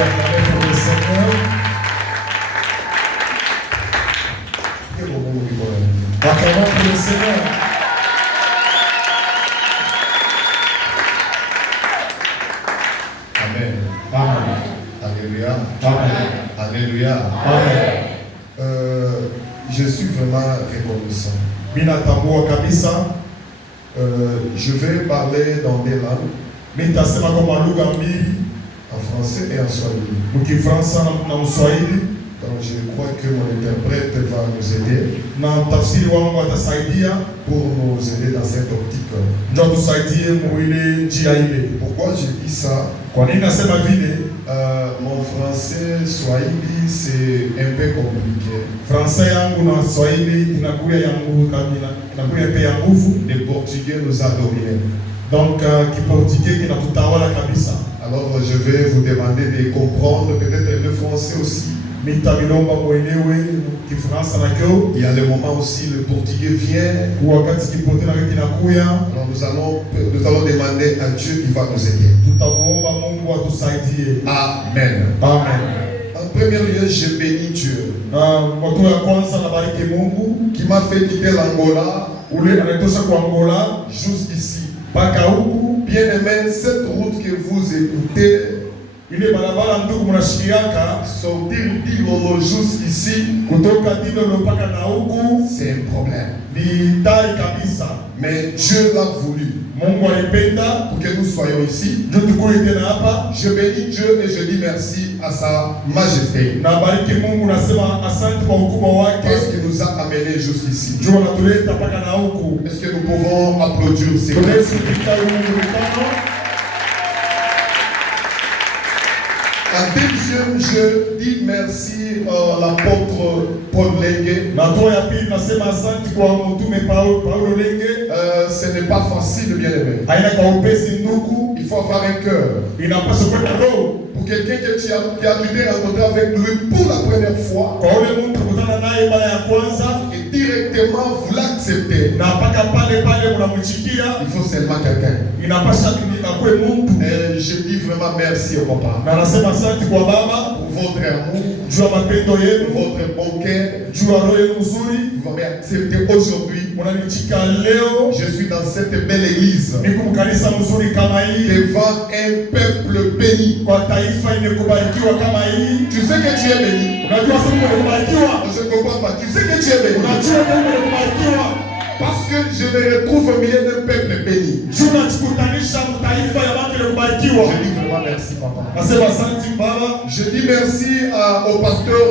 acclamer pour le Seigneur. Acclamons pour le Seigneur. Amen. Amen. Alléluia. Amen. Alléluia. Amen. Je suis vraiment reconnaissant. Minatambua kabisa. Je vais parler dans des langues, Nitasema kwa lugha mbili, en français et en swahili. mkifransa na Mswahili. Donc je crois que mon interprète va nous aider Na mtafsiri wangu atasaidia pour nous aider dans cette optique. ndio tusaidie muile njia ile. Pourquoi je dis ça? Kwa nini nasema vile? Mon français swahili c'est un peu compliqué. Français yangu na Swahili inakuwa ya nguvu kabisa. Inakuwa pia ya nguvu. Le portugais nous a dominés. Donc kiportugais kinatutawala kabisa. Alors je vais vous demander de comprendre peut-être le français aussi. Mitabilomba muelewe Kifaransa na kyo. Il y a le moment aussi le portugais vient. Wakati kiportugais kinakuya. Alors nous allons demander à Dieu qui va nous aider. Tutamuomba Mungu atusaidie. Amen. Amen. En premier lieu, je bénis Dieu Watu ya kwanza nabariki Mungu qui m'a fait quitter l'Angola ule anatosha kwa Angola jusqu'ici. mpaka huku. Bien-aimé, cette route que vous écoutez, Ile barabara ndugu mnashiriaka sortir d'Ilolo jusqu'ici, kutoka Dilolo mpaka na huku c'est un problème. ni tai kabisa. Mais Dieu l'a voulu Mungu alipenda pour que nous soyons ici. ndio tukue tena hapa. Je bénis Dieu et je dis merci à sa majesté Na bariki Mungu, nasema asante kwa ukubwa wake parce qu'il nous a amenés jusqu'ici. ndio anatuleta mpaka na huku. Est-ce que nous pouvons applaudir le Seigneur? Tunaweza kupigia Mungu mikono. En deuxième, je dis merci à l'apôtre Paul Lengue. Na toa ya pili nasema asante kwa mtume Paulo Lenge. Ce n'est pas facile, bien aimé. Haina kwa upesi ndugu, Il faut avoir un cœur. inapaswa kuwa na roho. Pour quelqu'un que tu as dû te rencontrer avec lui pour la première fois Kwa ule mtu kukutana naye mara ya kwanza et directement vous l'acceptez, na mpaka pale mnamchikia, il faut seulement quelqu'un. inapaswa akue mtu. Et je dis vraiment merci au papa Na nasema asante kwa baba pour votre amour, juu ya mapendo yenu, votre bon cœur. juu ya roho yenu nzuri. Vous m'avez accepté aujourd'hui. Mnanichika leo, Je suis dans cette belle église niko mkanisa mzuri kama hii, devant un peuple béni. kwa taifa imekubarikiwa kama hii. Tu sais que tu es béni. Unajua sasa umekubarikiwa, Je ne comprends pas. Tu sais que tu es béni. unajua kama umekubarikiwa Parce que je me retrouve au milieu d'un peuple béni. juu unajikutanisha taifa ya watu waliobarikiwa. Je dis vraiment merci, papa. Nasema asante baba, Je dis merci au pasteur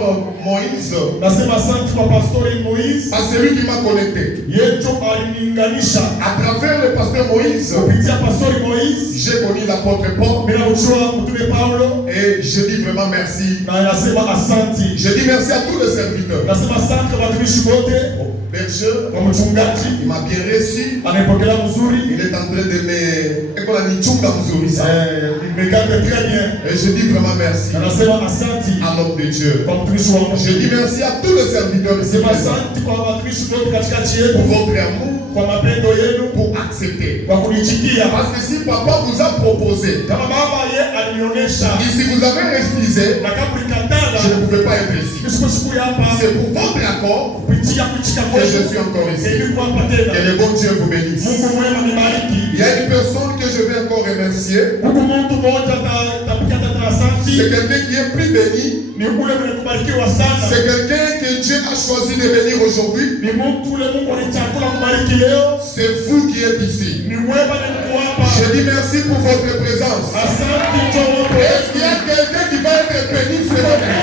Moïse, nasema asante kwa pastori Moïse, à celui qui m'a connecté. yetu aliniunganisha. À travers le pasteur Moïse, Kupitia pastori Moïse j'ai connu l'apôtre Paul bila kujua mtume Paulo, et je dis vraiment merci. na nasema asante. Je dis merci à tous les serviteurs. Nasema asante kwa watumishi wote, Au berger, kwa mchungaji il m'a bien reçu. anayepokea mzuri. Il est en train de me... Nimekaa très bien. Et je dis vraiment merci Na nasema asante à l'homme de Dieu. kwa mtumishi wa Mungu. Je dis merci à tous les serviteurs de ce Nasema matin asante kwa watumishi wote katikati pour yetu, votre amour, kwa mapendo yenu, pour accepter. kwa kunichikia. Parce que si papa vous a proposé, Kama baba ye alinionyesha et si vous avez refusé, na kama ulikatala, je ne pouvais pas être ici. nisikusiku hapa C'est pour votre accord kupitia kuchika que je kwetu suis encore ici. ili kuapa tena. Que le bon Dieu vous bénisse. Mungu mwema nibariki. Il y a une personne que je vais encore remercier. Mungu mtu mmoja tapikata asante. C'est quelqu'un qui est plus béni. Ni ule mwenye kubarikiwa sana. C'est quelqu'un que Dieu a choisi de bénir aujourd'hui. Ni mtu ule Mungu alichagua kubariki leo. C'est vous qui êtes ici. Ni mwema ni mko hapa. Je dis merci pour votre présence. Asante njoo. Est-ce qu'il y a quelqu'un qui va être béni ce matin?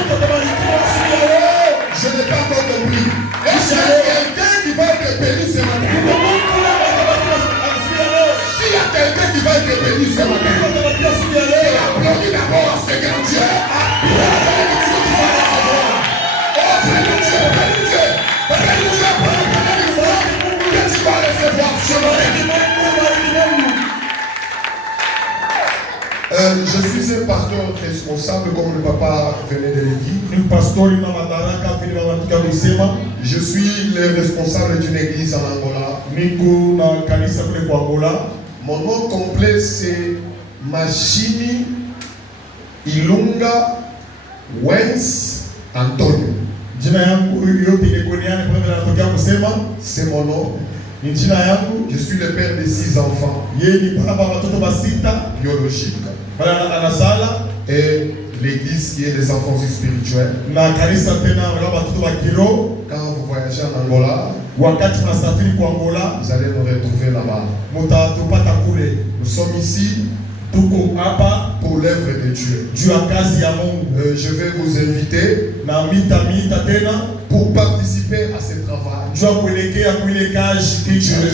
Je n'ai pas encore compris. Est-ce qu'il y a quelqu'un qui va être béni ce matin? S'il y a quelqu'un qui va être béni ce matin, il applaudit d'abord ce grand Dieu. Il a la bénédiction qu'il va recevoir. Oh, bénis Dieu, bénis Dieu. Bénis Dieu pour la bénédiction que tu vas recevoir ce matin. Je suis un pasteur responsable, comme le papa venait de le dire. Je suis le responsable d'une église en Angola. Mon nom complet c'est Machini Ilunga Wens Antonio. Jina yangu yote Nekoniani kwa vile natokea kusema. C'est mon nom. Ni jina yangu. Je suis le père de 6 enfants. Yeye ni baba wa watoto basita biologiques. Bana anazala. Et l'église qui est des enfants spirituels. Na kanisa tena wala watoto wa kiroho. Quand vous voyagez en Angola, wakati tunasafiri kwa Angola, vous allez nous retrouver là-bas. Mutatupata kule. Nous sommes ici tuko hapa pour l'œuvre de Dieu. Juu ya kazi ya Mungu. Je vais vous inviter na mita tena pour participer à ce travail. Juu ya kuelekea kuile kazi Dieu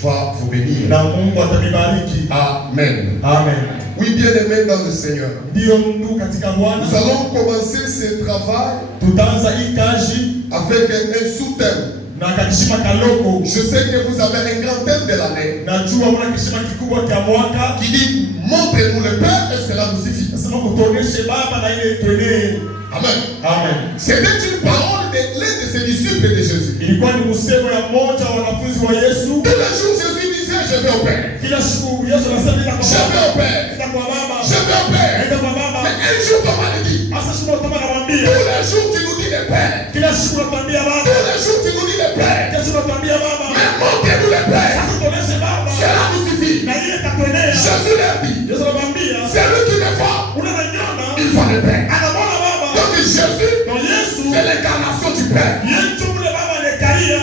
va vous bénir. Na Mungu atabibariki. Amen. Amen. Oui, bien-aimés dans le Seigneur. Ndio ndugu katika Bwana. Nous allons commencer ce travail tutaanza hii kazi avec un sous-thème. Na kakishima kaloko. Je sais que vous avez un grand thème de l'année. Najua mwana kishima kikubwa cha mwaka qui dit montrez-nous le Père et cela nous suffit. Nasema kutuoneshe Baba na ile tuenee. Amen. Amen. C'était une parole de l'un de ses disciples de Jésus. Ilikuwa ni msemo ya mmoja wa wanafunzi wa Yesu. Tous les jours Jésus disait je vais au Père. Kila siku Yesu anasema nenda kwa Baba. Je vais au Père. Nenda kwa Baba. Je vais au Père. Nenda kwa Baba. Mais un jour Thomas le dit. Asa siku Thomas anamwambia. Tous les jours tu nous dis le Père. Kila siku unatuambia Baba. Tous les jours tu nous dis le Père. Kila siku unatuambia Baba. Mais montrez-nous le Père. Sasa tuoneshe Baba. Cela nous suffit. Na ile tatuenea. Jésus leur dit. Yesu anamwambia. C'est lui qui me voit. Unaniona. Il voit le Père. Anamwona Baba. Donc Jésus. Donc Yesu. C'est l'incarnation du Père. Yesu mule Baba anekalia.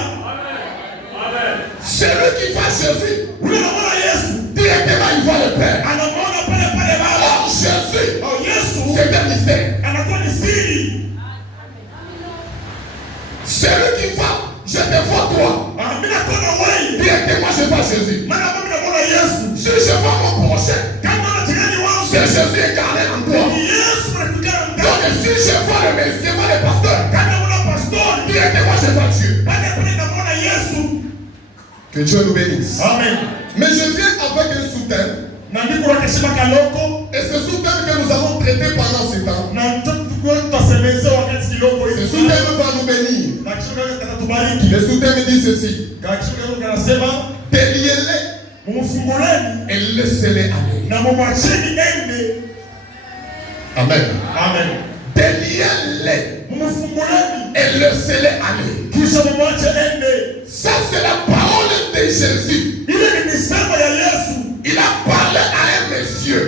C'est lui qui voit Jésus. Unamwona Yesu. Directement il voit le Père. Anamwona pale pale Baba. Oh Jésus. Oh Yesu. C'est un mystère. Anakuwa ni siri. C'est lui qui voit. Je te vois toi. Directement je vois Jésus. Si je vois mon prochain, c'est Jésus incarné en toi. Donc si je vois le Messie, je vois le pasteur, directement je vois Dieu. Que Dieu nous bénisse. Amen. Mais je viens avec un sous-thème. Et ce sous-thème que nous allons traiter pendant ce temps. Ce sous-thème va nous bénir. Le sous-thème dit ceci. Déliez-les et laissez-les aller. Amen. Amen. Déliez-les et laissez-les aller. Ça c'est la parole de Jésus. Il a parlé à un monsieur.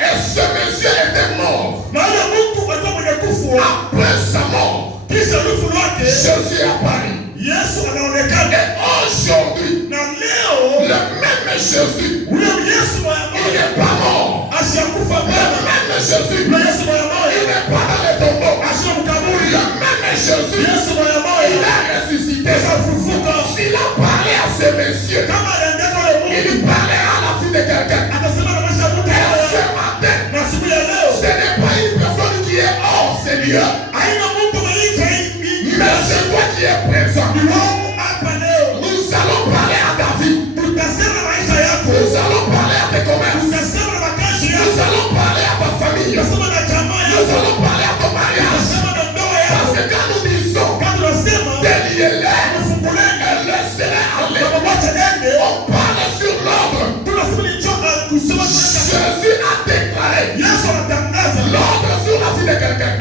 Et ce monsieur était mort. Après sa mort, Jésus est apparu. Et aujourd'hui, le même Jésus, il n'est pas mort. Le même Jésus, il n'est pas dans les tombeaux. Le même Jésus, il a ressuscité. S'il a parlé à ce monsieur, il parlait à la fille de quelqu'un. Et ce matin, ce n'est pas une personne qui est hors ce lieu. Mais c'est toi qui es présent. Nous allons parler à ta vie. Nous allons parler à tes commerces. Nous allons parler à ta famille. Nous allons parler à ton mariage. Parce que quand nous disons déliez-les et laissez-les aller, on parle sur l'ordre. Jésus a déclaré l'ordre sur la vie de quelqu'un.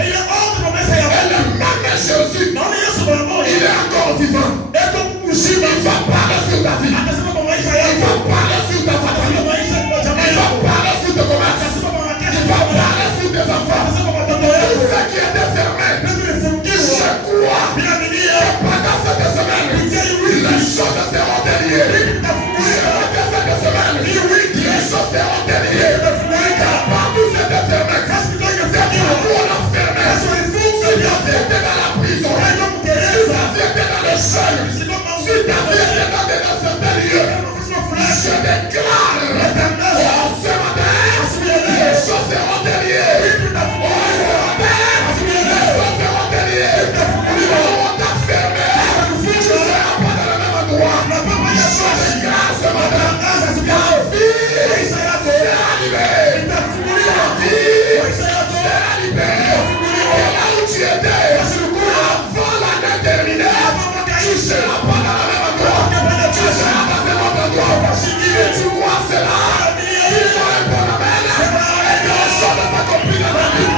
choses s'accomplissent dans ta vie.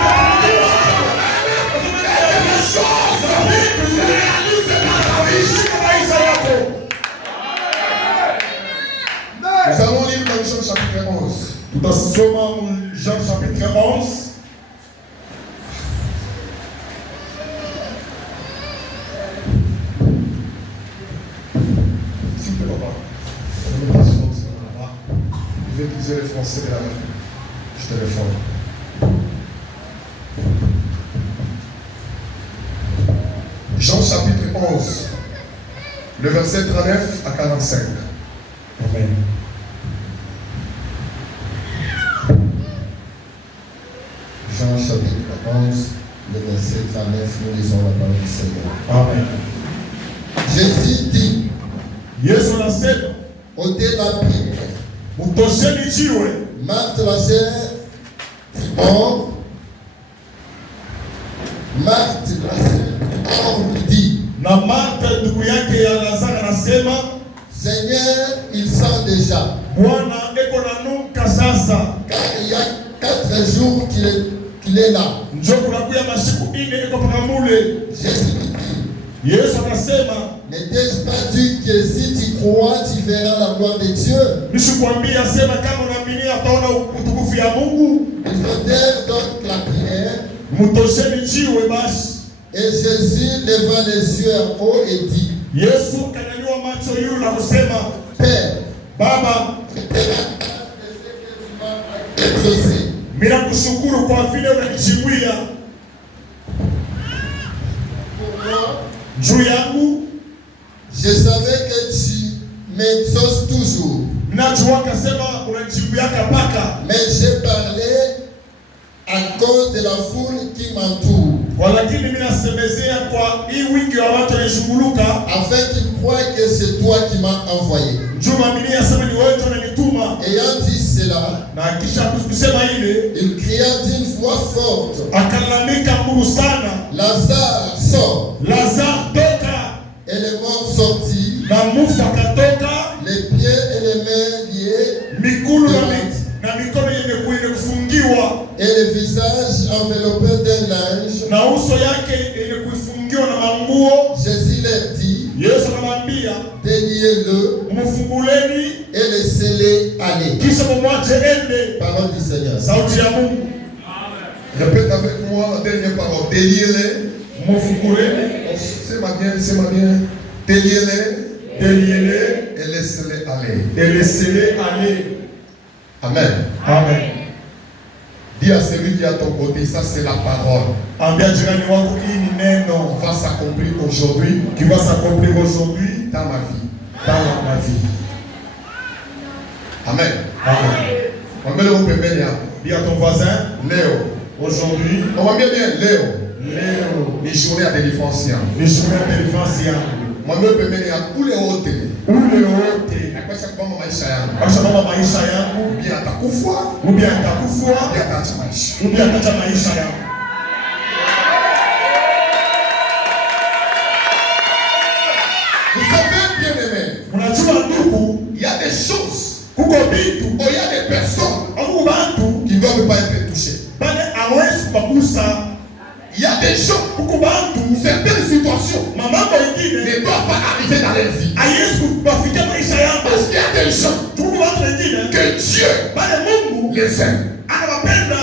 Quelque chose se réalise dans ta vie. Nous allons lire dans Jean chapitre 11. Tutasoma Jean chapitre 11. S'il vous plaît, papa. Ne me passe pas là-bas. Je vais utiliser le français de la main. Je téléphone. Jean chapitre 11, le verset 39 à 45. Amen. Jean chapitre 11, le verset 39, nous lisons la parole du Seigneur. Amen. Jésus dit, Yesu anasema ôtez la pierre. mtosheni jiwe. Marthe la sœur or, Marthe la sœur or lui dit, Na Martha ndugu yake ya Lazaro anasema, Seigneur, il sent déjà, Bwana eko na nuka sasa. car il y a 4 jours qu'il est là. Njoo kunakuya masiku ine iko paka mule. Jésus lui dit, Yesu akasema, n'était-ce pas dit que si tu crois, tu verras la gloire de Dieu? nishikwambia sema kama unaamini ataona utukufu ya Mungu. Ils ôtèrent donc la pierre, Mtosheni jiwe basi. et Jésus leva les yeux en haut et dit, Yesu akanyanyua macho yule na kusema, Père, Baba, exaucé. mimi nakushukuru kwa vile unanijibuia Pour moi, juu yangu. je savais que tu m'exauces toujours, Najua akasema unanijibuiaka paka. mais j'ai parlé à cause de la foule qui m'entoure, Lakini mimi nasemezea kwa hii wingi wa watu wanashuguluka, afin qu'ils croient que c'est toi qui m'as envoyé. juu maamini asema ni wewe unanituma. Ayant dit cela, Na kisha kusema ile il cria d'une voix forte, akalalamika nguvu sana, Lazare, sors. Lazaro toka. Et les morts sortis, Na mufu akatoka, les pieds et les mains liés, mikulu na mikono yenye kufungiwa, et le visage enveloppé d'un linge. na uso yake yenye kufungiwa na manguo. Jésus leur dit, Yesu akamwambia, déliez-le mfunguleni et laissez-les aller. kisha mumwache ende. Parole du Seigneur. Sauti ya Mungu. Répète avec moi la dernière parole. Déliez-les. Mfunguleni, C'est ma bien. Déliez-les deliele et laissez-les aller. et laissez-les aller. Amen. Amen. Dis à celui qui est à ton côté, ça c'est la parole. Ambia jirani wako hii ni On neno va s'accomplir aujourd'hui qui va s'accomplir aujourd'hui dans ma vie. dans ma vie. Amen. Amen. On met le mot pembeni hapo. Dis à ton voisin, Leo. aujourd'hui, On va bien Leo. leo Ni journée ya délivrance yangu. ni siku ya deliverance yangu. Mwambie pembeni yako ule wote Ule wote akisha kwamba maisha yangu basha mama maisha yangu, pia atakufa ubia atakufua, pia ataacha maisha. ubia atacha maisha yangu. Vous savez bien aimé, Unajua ndugu, il y a des choses, kuko vitu il y a des personnes au bantu qui ne doivent pas être touchées. bale hawezi kubagusa. Il y a des gens, Kuko bantu certaines situations mamambo ingine ne doivent pas arriver dans leur vie. haiwezi kubafikia maisha yangu. Parce qu'il y a des gens Kuko watu wengine que Dieu bale Mungu les aime. anawapenda,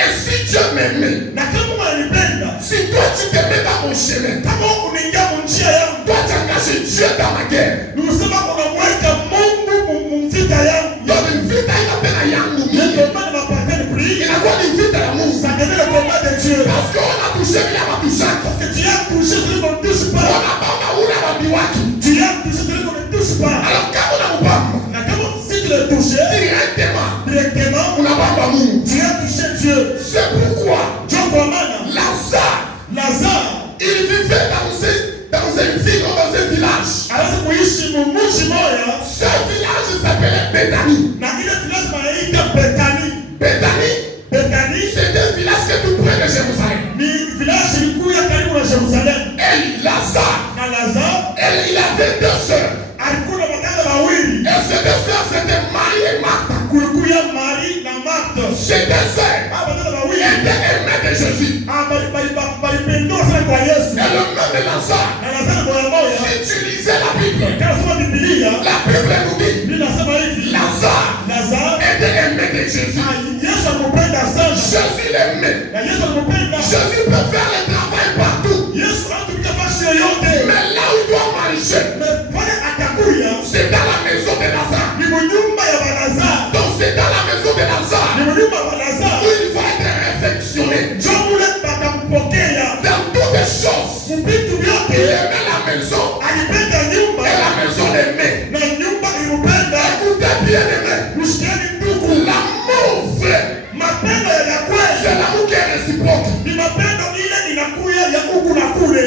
Et si Dieu m'aimait, na kama Mungu ananipenda, si toi tu te mets dans mon chemin, kama unaingia munjia yangu, toi tu engages Dieu dans ma guerre. ni kusema unamweka Mungu mumvita yangu. Donc une vie il appelle à Yangu. Le combat de ma patrie prie, Il a quoi une vie dans l'amour? ça devient le combat de Dieu. Parce qu'on a touché, il a pas touché. Parce que tu as touché celui qu'on ne touche On pas. a pas oula la biwaki. Tu as touché celui qu'on ne touche pas. Alors quand on a mupamba, Na kama si tu l'as touché directement, directement, on a pas Mungu. tu as touché Dieu. C'est pourquoi Dieu kwa maana Lazare il vivait dans une ville, dans un village. anaweza kuishi mumuji moya, Ce village s'appelait Bethanie. na ile village wanaita Bethanie. Bethanie C'était un village qui est tout près de Jérusalem. ni village ilikuwa karibu na Jerusalem. Et Lazare, Na Lazare il avait 2 sœurs. alikuwa na maganda mawili, Et ces 2 sœurs, c'était Marie et Martha. kulikuwa Marie na Martha. Marthe. Ces deux sœurs étaient aimées de Jésus. Et le nom de Lazare, si tu lisais la Bible nous dit Lazare était aimé de Jésus. Jésus l'aimait. Jésus peut faire le travail partout. Mais là où il doit manger, c'est dans la maison de Lazare. Donc c'est dans la maison de Lazare où il va être réfectionné. Dans toutes les choses, il aimait la maison et la maison l'aimait. Écoutez bien aimé, l'amour vrai, c'est l'amour qui est réciproque.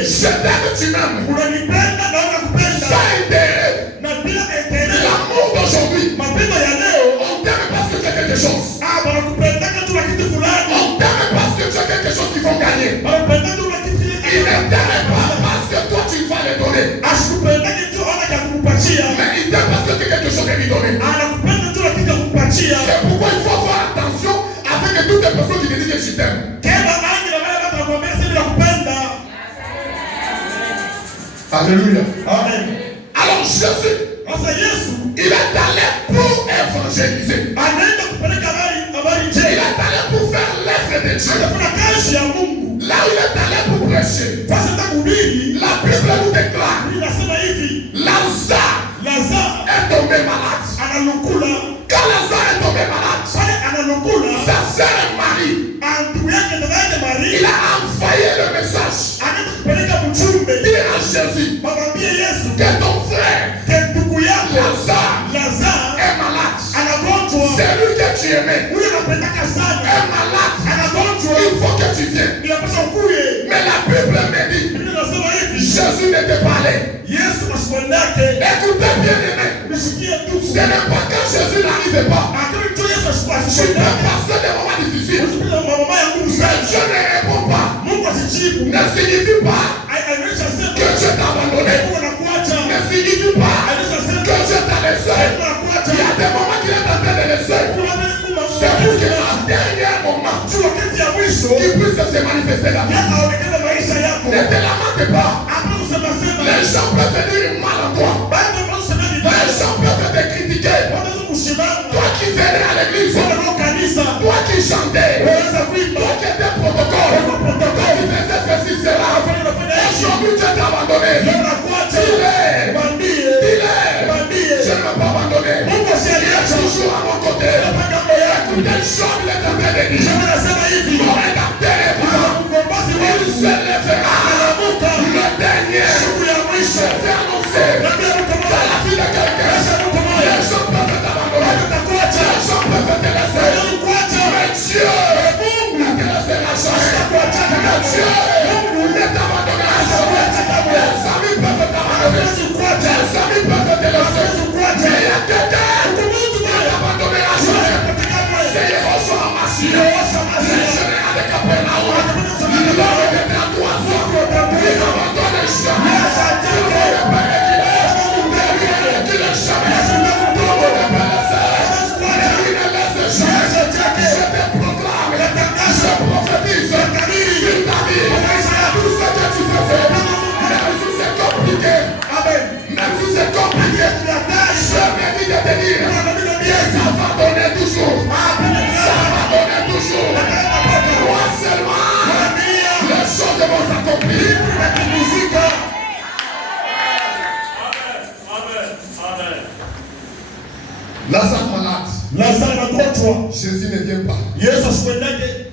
Je t'aime, tu m'aimes. Ça intérêt. L'amour d'aujourd'hui, on t'aime parce que tu as quelque chose. On t'aime parce que tu as quelque chose qu'ils vont gagner. Il ne t'aime pas parce que toi tu vas les donner. Mais il t'aime parce que tu as quelque chose à lui donner. C'est pourquoi il faut avoir attention avec toutes les personnes qui te disent que je t'aime. Alléluia. Amen. Alors Jésus, il est allé pour évangéliser. Il est allé pour faire l'œuvre de Dieu. Là où il est allé pour prêcher, la Bible nous déclare Lazare est tombé malade. Quand Lazare est tombé malade, sa sœur Marie, il a envoyé le message. Dis à Jésus que ton frère Lazare est malade. C'est lui que tu aimais est malade. Il faut que tu viennes. Mais la Bible me dit Jésus n'était pas allé. Écoutez bien aimé, ce n'est pas quand Jésus n'arrivait pas. Tu peux passer des moments difficiles. Mais Dieu ne répond pas. Ne signifie pas que Dieu t'a abandonné. Ne signifie pas que Dieu t'a laissé. Il y a des moments qu'il est en train de laisser. C'est pour que à dernier moment, qu'il puisse se manifester là. Ne te lamente pas. Les gens peuvent te dire mal à toi. Les gens peuvent te critiquer. Toi qui venais à l'église, toi qui chantais, toi qui étais protocole, toi qui faisais ceci, cela. Aujourd'hui Dieu t'a abandonné. Dis-le. Je ne vais pas abandonner. Il est toujours à mon côté. Écoutez, Job il est en train de dire. Mon rédacteur est vivant. Il se lèvera. Le dernier. Je vais annoncer dans la vie de quelqu'un. Les gens peuvent t'abandonner. Les gens peuvent te laisser. Mais Dieu ne te laissera jamais. Mais Dieu ne t'abandonnera jamais. Les amis peuvent t'abandonner. Les amis peuvent te laisser. Mais il y a quelqu'un qui ne t'abandonnera jamais. C'est Yehoshua Mashiach. Le général de Capernaum. Il va revenir à toi. Il n'abandonne jamais. Même si c'est compliqué, je me dis de te dire, ça va donner toujours. Ça va donner toujours. Moi seulement, les choses vont s'accomplir. Lazare malade. Jésus ne vient pas.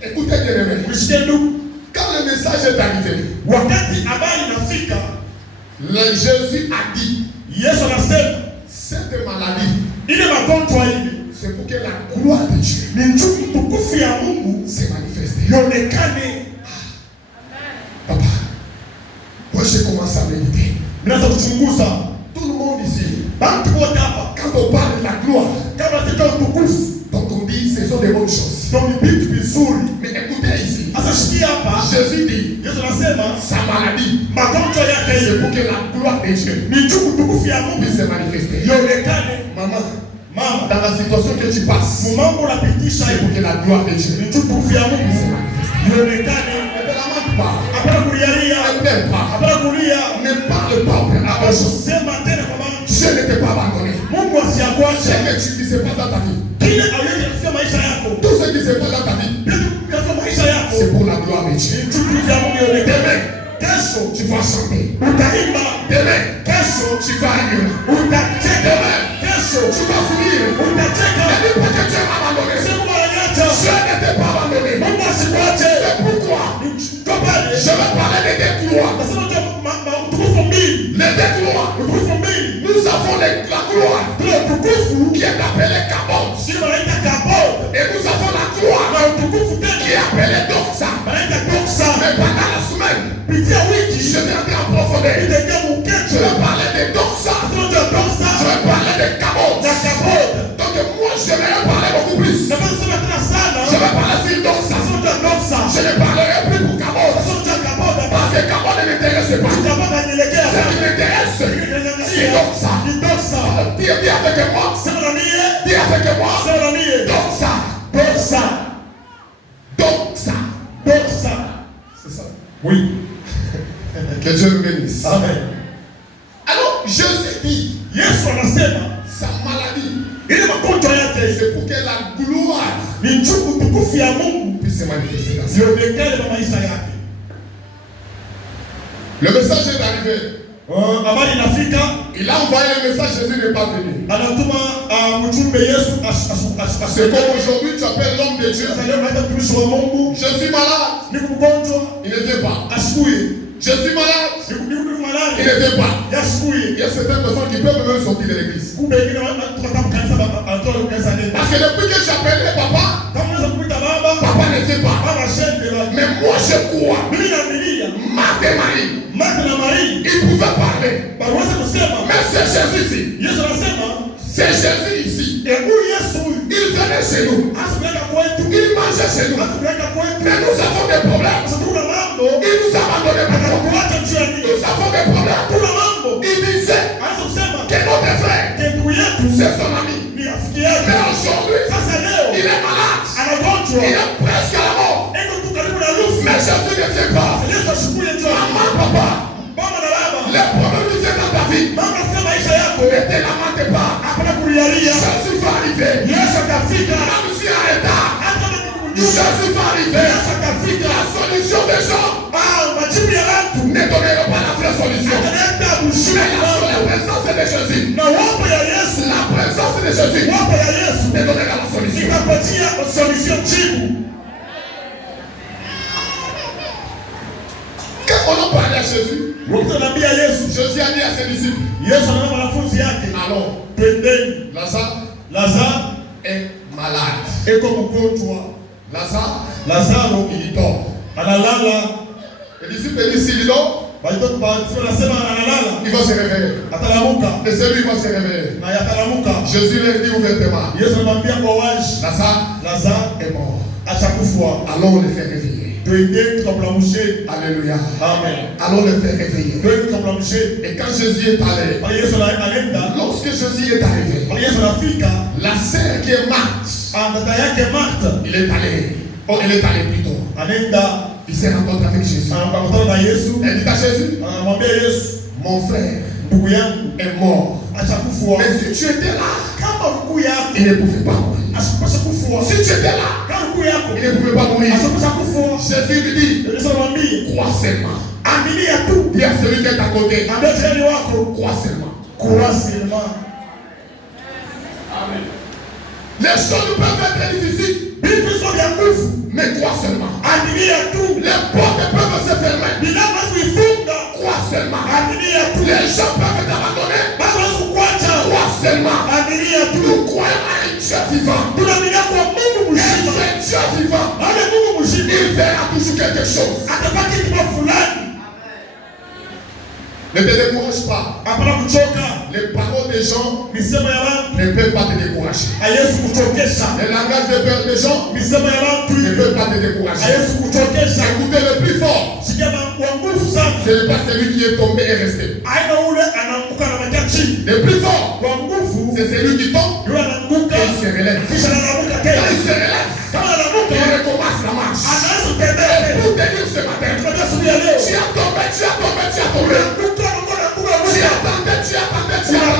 Écoutez bien aimé. Quand le message est arrivé, le Jésus a dit cette maladie, c'est pour que la gloire de Dieu se manifeste. Papa, moi je commence à méditer. Tout le monde ici, quand on parle de la gloire, donc on dit ce sont des bonnes choses. Mais écoutez ici, Jésus dit sa maladie, c'est pour que la gloire de Dieu puisse se manifester. Maman, Mama, dans la situation que tu passes, mambo unapitisha c'est pour que la gloire de Dieu utukufu ya Mungu ionekane. ne te lamente pas, Hapana kulialia, ne pleure pas, hapana kulia. ne parle pas au Père. Sema tena kwa maana Dieu ne t'est pas abandonné. Mungu asiakuache. Ce qui se passe dans ta vie, Kile hawezi kufanya maisha yako. tout ce qui se passe dans ta vie, Vitu vya maisha yako. c'est pour la gloire de Dieu. Utukufu ya Mungu ionekane. Demain, Kesho tu vas chanter. utaimba. Demain, Kesho tu vas rire. utacheka. Demain, Kesho tu vas sourire. utacheka. Ne dis pas que tu es abandonné. Sema wanaacha. Dieu ne t'est pas abandonné. Mungu asikuache. C'est pourquoi Kopale. je vais parler des deux gloires. Nasema tu utukufu mbili. Les deux gloires. Utukufu mbili. Nous avons la gloire Tuna utukufu qui est appelée Kabod. sisi wanaita kabod. Et nous avons la gloire Na utukufu qui est tena appelée Doxa. wanaita doksa. Mais pendant la semaine, Pitia je wiki vais entrer en profondeur. itaingia Je mukecho. vais parler de Doxa. Nasema tu doksa Je vais parler de Kabod. na kabod. Donc moi, je vais parler beaucoup plus. Nasema sema tena sana. Je vais parler sur Doxa. Nasema tu doksa. Je ne parlerai plus pour Kabod. Nasema tu kabod. Parce que Kabod ne m'intéresse pas. Kabod anielekea Ce qui sana. m'intéresse, c'est Doxa. Ni doksa. Dis avec moi. Sema na mie. Dis avec moi. Sema na mie. Doxa. Doksa. Doxa. Doksa. C'est ça. Oui. Que Dieu nous bénisse. Amen. Alors, Jésus dit, Yesu anasema sa maladie, ile magonjwa yake c'est pour que la gloire ni utukufu ya Mungu puisse se manifester dans sa vie. ionekane kwa maisha yake. Le message est arrivé. Habari inafika, Il a envoyé le message, Jésus n'est pas venu. anatuma ujumbe Yesu C'est comme aujourd'hui, tu appelles l'homme de Dieu. leo naita mtumishi wa Mungu, Je suis malade. niko mgonjwa, Il ne vient pas. asikuye. Je suis malade. Niko Il malali, ne vient pas. Il yasikuye. y a certaines personnes qui peuvent même sortir de l'église. Kumbe wengine wanatoka kanisa anatoka kanisa ndio. Parce que depuis que j'appelais papa, Kama unaweza kuita baba, papa ne vient pas. baba shende la. Mais moi je crois. Mimi naaminia Marthe et Marie, Martha na Maria ils pouvaient parler. waweza kusema, Mais c'est Jésus ici. Yesu anasema, C'est Jésus ici. huyu Yesu huyu Il venait chez nous. asipeleka kwetu, Il mangeait chez nous. asipeleka kwetu. Mais nous avons des problèmes. Sasa tuna mambo, Il nous a abandonné maintenant. tuache njia hii. Nous avons des problèmes. Tuna mambo. Il disait Anza kusema que notre frère, ndugu yetu c'est son ami. ni rafiki yake. Mais aujourd'hui, Sasa leo il est malade. anagonjwa. Il est presque à la mort. Eko tu karibu na lufu. Mais Jésus ne vient pas. Yesu ashukuye njoo. Maman, papa, Mama na baba. les problèmes qui viennent dans ta vie, Mama sema maisha yako. ne te lamente pas. Hapana kulialia. Jésus va arriver. Yesu atafika. Même si en retard, Hata kama ni kumjua. Jésus va arriver. Yesu atafika. La solution des gens Majibu ya watu. ne donnera pas la vraie solution. Ataleta Mais ushuhuda. la présence de Jésus, Na wapo ya Yesu. la présence de Jésus Wapo ya Yesu. te donnera la solution. Itapatia solution jibu. Quand on a parlé à Jésus, Wakati anaambia Yesu, Jésus a dit à ses disciples, Yesu anaona wanafunzi yake, allons, twendeni. Lazare Lazaro est malade. eko mgonjwa. Lazare, il dort. Analala. Les disciples disent, s'il dort, Walitoka wanasema analala. il va se réveiller. Atalamuka. Et c'est lui qui va se réveiller. Na yatalamuka. Jésus leur dit ouvertement, Yesu anamwambia kwa wazi, Lazare est mort. achakufa. Allons le faire réveiller. Twendeni tukamlamushe. Alléluia. Amen. Allons le faire réveiller. Twendeni tukamlamushe. Et quand Jésus est allé, Pale Yesu anaenda. lorsque Jésus est arrivé, Pale Yesu anafika. la sœur qui est Marthe, Dada yake Martha il est allé. Oh, elle est allée plutôt. anaenda. Il s'est rencontré avec Jésus. Anakutana na Yesu. Elle dit à Jésus, Anamwambia Yesu, mon frère ndugu yangu est mort. achakufa. Mais si tu étais là, Kama ndugu yako il ne pouvait pas mourir. asipasha kufa. Si tu étais là, Kama ndugu yako il ne pouvait pas mourir. asipasha kufa. Jésus lui dit, Yesu anamwambia, crois seulement. aminia tu. Dis à celui qui est à côté, Ambia jirani wako, crois seulement. kuwa sema. Les choses peuvent être difficiles, Vitu sio vya nguvu. mais crois seulement. Aminia tu. Les portes peuvent se fermer, Milango kuifunga. crois seulement. Aminia tu. Les gens peuvent t'abandonner, Baba kukuacha. crois seulement. Aminia tu. Nous croyons à un Dieu vivant. Tunaaminia kwa Mungu Et mzima. ce Dieu vivant, Ale Mungu mzima. il verra toujours quelque chose. Atapata kitu fulani. Ne te décourage pas. Hapana kuchoka. Les paroles des gens Misemo ya watu ne peuvent pas te décourager. haiwezi kuchokesha. Le langage des gens Misemo ya watu ne peut pas te décourager. haiwezi kuchokesha. Écoutez, le plus fort, Sikia kwa nguvu sana. ce n'est pas celui qui est tombé et resté. Aina ule anaanguka na makia chini. Le plus fort, Kwa nguvu c'est celui qui tombe yule anaanguka pour te dire ce matin, tu as tombé. Les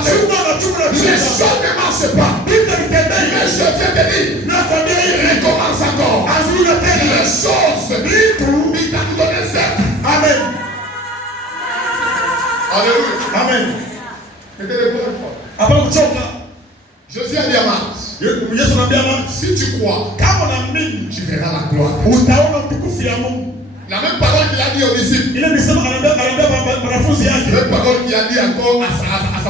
choses ne marchent pas. Mais je viens te dire, recommence encore. Les choses, il t'a donné ça. Amen. Alléluia. Amen. C'était le bon fois. Hapana kuchoka. Jésus a dit à Marthe, Yesu anambia Martha, si tu crois, kama unaamini tu verras la gloire. utaona utukufu ya Mungu. La même parole qu'il a dit aux disciples, Ile misemo anambia wanafunzi la yake. même parole qu'il a dit encore à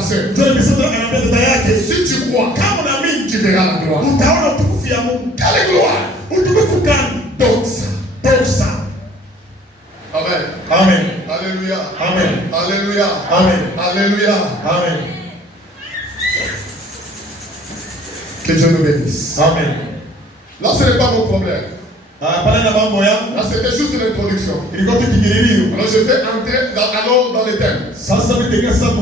sa sœur. Ndio misemo anambia dada yake. Si tu crois, Kama unaamini tu verras la gloire. utaona utukufu ya Mungu. Quelle gloire? Utukufu gani? Donc ça. Amen. Amen. Alléluia. Amen. Alléluia. Amen. Alléluia. Amen. Que Dieu nous bénisse. Amen. Là, ce n'est pas mon problème. Pale na mambo yangu. Là, c'était juste une introduction. Ilikuwa tu kiingilio. Alors, je vais entrer dans les thèmes. Sasa nitengeza sasa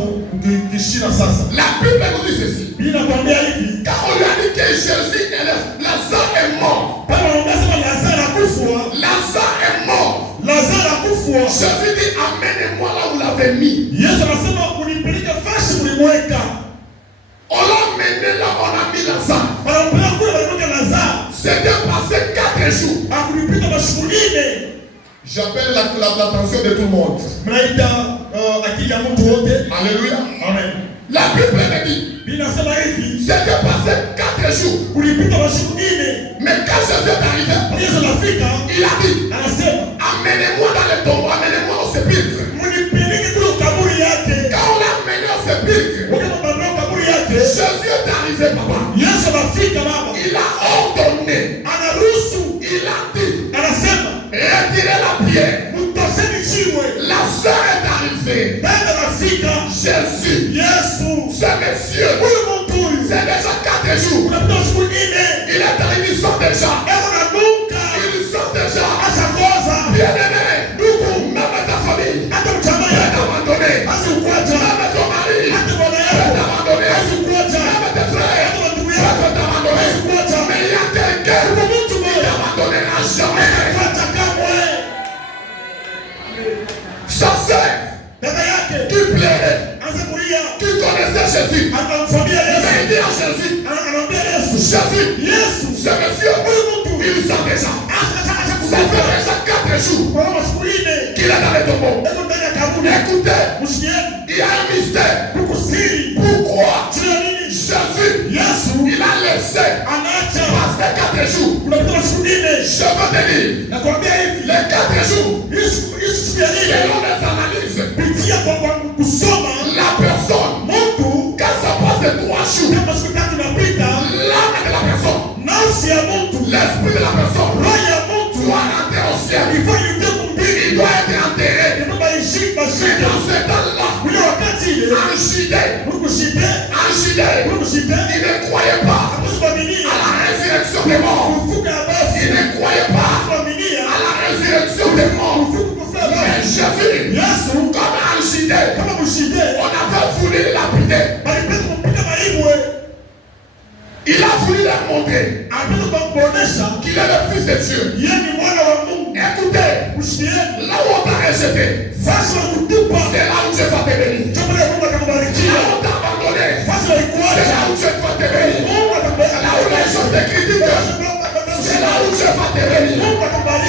kishina sasa. La Bible nous dit ceci. Biblia inakwambia hivi. Quand on lui a dit que Jésus et Lazare est mort. Pale wanasema Lazaro akufwa. Lazare est mort. Lazaro akufwa. Jésus dit amène-moi là où vous l'avez mis. Yesu anasema unipeleke fasi ulimweka. On l'a mené là, on a mis Lazare. Wanampeleka kule waliweka Lazaro. C'était passé 4 jours. Akulipita masiku 4. J'appelle l'attention de tout le monde. Mnaita akili ya mtu wote. Alléluia. Amen. La Bible me dit, Biblia inasema hivi. c'était passé 4 jours. Kulipita masiku 4. Mais quand Jésus est arrivé, Yesu anafika. il a dit, Anasema amenez-moi dans le tombeau, amenez-moi au sépulcre. munipeleke kule kaburi yake. Quand on l'a amené au sépulcre, Wakati mabao kaburi yake. Jésus est arrivé, papa. Yesu anafika baba. Il a ordonné, Anaruhusu. il a dit, Anasema retirez la pierre. mtosheni chimwe. Lazare est arrivé. Baba anafika. Jésus, Yesu. ce monsieur, Huyu mtu huyu. c'est déjà 4 jours. Unapita siku 4. Il est arrivé, ils sont déjà. Hebu nanuka. Ils sont déjà. Ashakoza. Bien-aimé, même ta famille, Hata mchama peut yako. t'abandonner. Asikuacha. Même ton mari, Hata bwana peut yako. t'abandonner. Asikuacha. Même tes frères, Hata ndugu peut yako. t'abandonner. Asikuacha. Mais il y a quelqu'un Kuna mtu qui mmoja. t'abandonnera jamais. Asikuacha kamwe. Sa sœur Dada yake. qui plairait, Anza kulia. qui connaissait Jésus, Anamfamia Yesu. mais il dit à Jésus, Anamwambia Yesu. Jésus, Yesu. ce monsieur, il sent déjà. Ça fait déjà 4 jours Kwa masiku 4. qu'il est dans le tombeau. Eko ndani ya kaburi. Écoutez, Msikieni. il y a un mystère. Kukusiri. Pourquoi Juu ya nini? Jésus, Yesu. il a laissé Anaacha. passer 4 jours. Kunapita masiku 4. Je veux te dire, Nakwambia hivi. les 4 jours, Yesu ya nini? selon les analyses, Pitia kwa kusoma. la personne, Mtu. quand ça passe de 3 jours, Kama siku 3 inapita. l'âme de la personne, Nafsi ya mtu. l'esprit de la personne, Roho ya mtu. doit rentrer au ciel. Ifanye yuko kumbili. Il doit être enterré. Ndio baishi Mais bashika. dans ce temps-là, Ule wakati ile. en Judée, il ne croyait pas à la résurrection des morts. Il ne croyait pas à la résurrection des morts. Mais Jésus, comme en Judée, on avait voulu le lapider. Il a voulu leur montrer qu'il est le Fils de Dieu. Écoutez, là où on t'a rejeté, c'est là où Dieu va te bénir. Là où on t'a abandonné, c'est là où Dieu va te bénir. Là où les gens te critiquent, c'est là où Dieu va te bénir.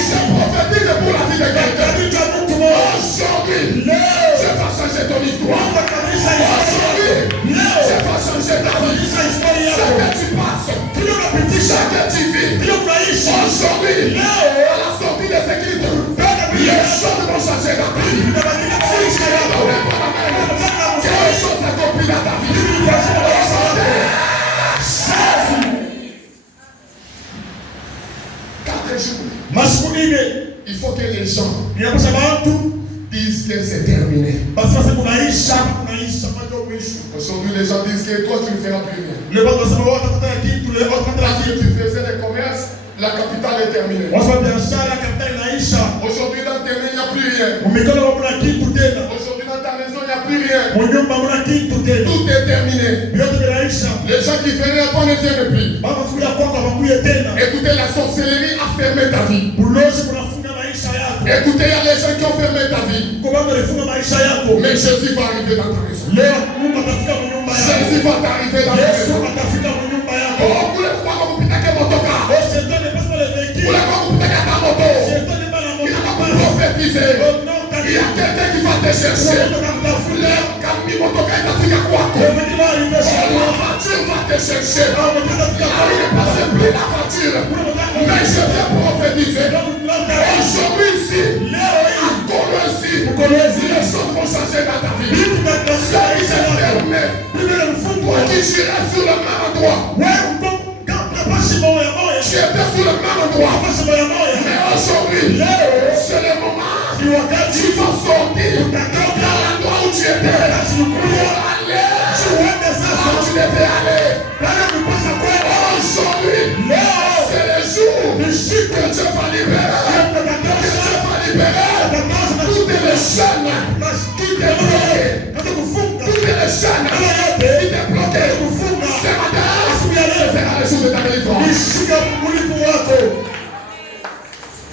Je prophétise pour la vie de quelqu'un. Aujourd'hui, Dieu va changer ton histoire. Aujourd'hui, Dieu va changer ta vie. Ce que tu passes, ce que tu vis, aujourd'hui, à la sortie de ce culte, les choses vont changer ta vie. Si tu es dans le paramètre, quelque chose s'accomplit dans ta vie. Il faut que les gens disent que c'est terminé. Aujourd'hui, les gens disent que toi, tu ne feras plus rien. Parce que tu faisais les commerces, la capitale est terminée. Aujourd'hui, dans tes mains, il n'y a plus rien. Aujourd'hui, dans ta maison, il n'y a plus rien. Tout est terminé. Les gens qui venaient à toi ne viennent plus. Écoutez, la sorcellerie a fermé ta vie. Écoutez, il y a les gens qui ont fermé ta vie. Mais Jésus va arriver dans ta maison. Jésus va t'arriver dans ta maison. Oh, vous voulez voir comment vous pitez mon toka? Vous voulez voir comment vous pitez ta moto? Il n'a pas prophétisé. Il y a quelqu'un qui va te chercher. La voiture va te chercher. Il n'est pas plus la voiture. Mais je viens prophétiser. Aujourd'hui ici, à Colombie, les choses vont changer dans ta vie. Si tu es fermé, toi qui seras sur le même endroit. Tu étais sur le même endroit. Mais aujourd'hui, c'est le moment. Tu vas sortir de l'endroit où tu étais pour aller là où tu devais aller. Aujourd'hui, c'est le jour que Dieu va libérer. Toutes les chaînes qui t'es bloquées. Toutes les chaînes qui t'es bloquées. Ce matin, c'est la jour de ta délivrance.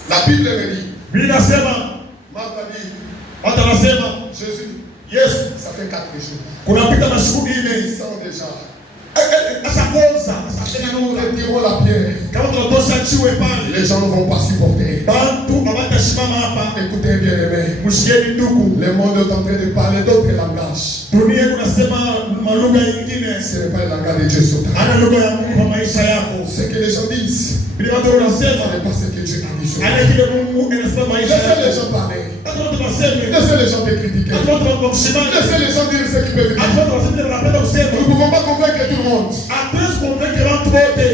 La Bible me dit. Jésus, Yesu, ça fait 4 jours. kunapita mashuhudi Ils ile. sont déjà. Ashakoza, Nous retirons la pierre. kama tunatosha chiwe pale. Les gens ne vont pas supporter. Bantu hawatashimama hapa. Écoutez bien aimé. Mshieni ndugu. Le monde est en train de parler d'autres langages. Dunia kunasema malugha nyingine. Ce n'est pas le langage de Dieu sur ta vie. Ana lugha ya Mungu kwa maisha yako. Ce que les gens disent, Bila watu ce wanasema n'est pas ce que Dieu a dit sur ta ana vie. kile Mungu anasema maisha Laissez les yako. gens parler. Hata watu waseme. Laissez les gens te critiquer. Hata watu wakushimana. Laissez les gens dire ce qu'ils peuvent Hata dire. watu waseme wanapenda kusema. Nous ne pouvons pas convaincre tout le monde. Hatuwezi kuongelea watu wote.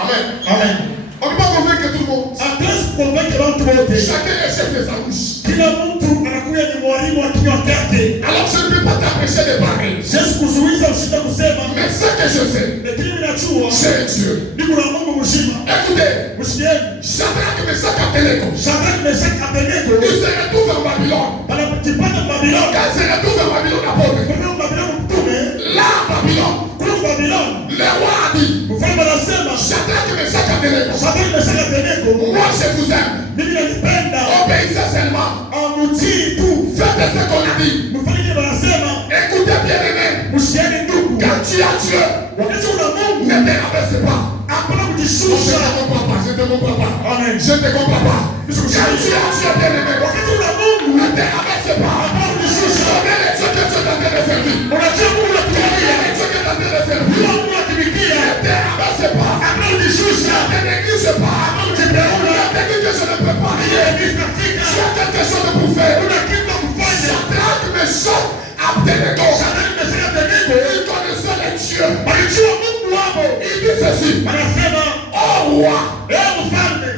Amen. Amen. On ne peut pas convaincre tout le monde. Hatuwezi kuongelea watu wote. Chacun est chef de sa bouche. Kila mtu anakuja ni mwalimu wa kinywa chake. Alors je ne peux pas t'empêcher de parler. Siwezi kuzuiza ushinde kusema. Mais ce que je sais, Lakini mimi najua c'est Dieu. niko na Mungu mzima. Écoutez, Msikieni. Shadrach, Meshach, Abednego, Shadrach, Meshach, Abednego ils se retrouvent en Babylone. wanajipata Babiloni. Quand ils se retrouvent en Babylone, apôtre, Kwa Babiloni mtume, là, Babylone, kule Babiloni, le roi a dit, mfalme anasema, Shadrach, Meshach, Abednego, Shadrach, Meshach, Abednego, moi je vous aime. mimi nanipenda, Obéissez seulement. amutii tu. Faites ce qu'on a dit. Mfanye kile wanasema, Écoutez bien aimé. msikieni ndugu. Quand tu as Dieu, Wakati una Mungu, ne te rabaisse pas. hapana Je kujishusha. ne te comprends pas, je ne te comprends pas. Amen. Je ne te comprends pas. Quand tu as Dieu, bien aimé, Wakati una Mungu, ne te rabaisse pas. hapana kujishusha. Connais les dieux que Dieu t'a fait de servir. Unajua Mungu anakutumikia. Les dieux que tu as fait de servir. Bila Mungu atumikia, Ne te rabaisse pas. hapana kujishusha. Ne te néglige pas. Hapana kujipenda. Ne te dis que je ne peux pas. Ile nitafika. Tu as quelque chose pour faire. Kuna kitu cha kufanya. Shadrach, Meshach, Abednego. Shadrach, Meshach, Abednego, Ils connaissaient les dieux. walijua Mungu wao. Il dit ceci. Wanasema, Oh roi, mfalme,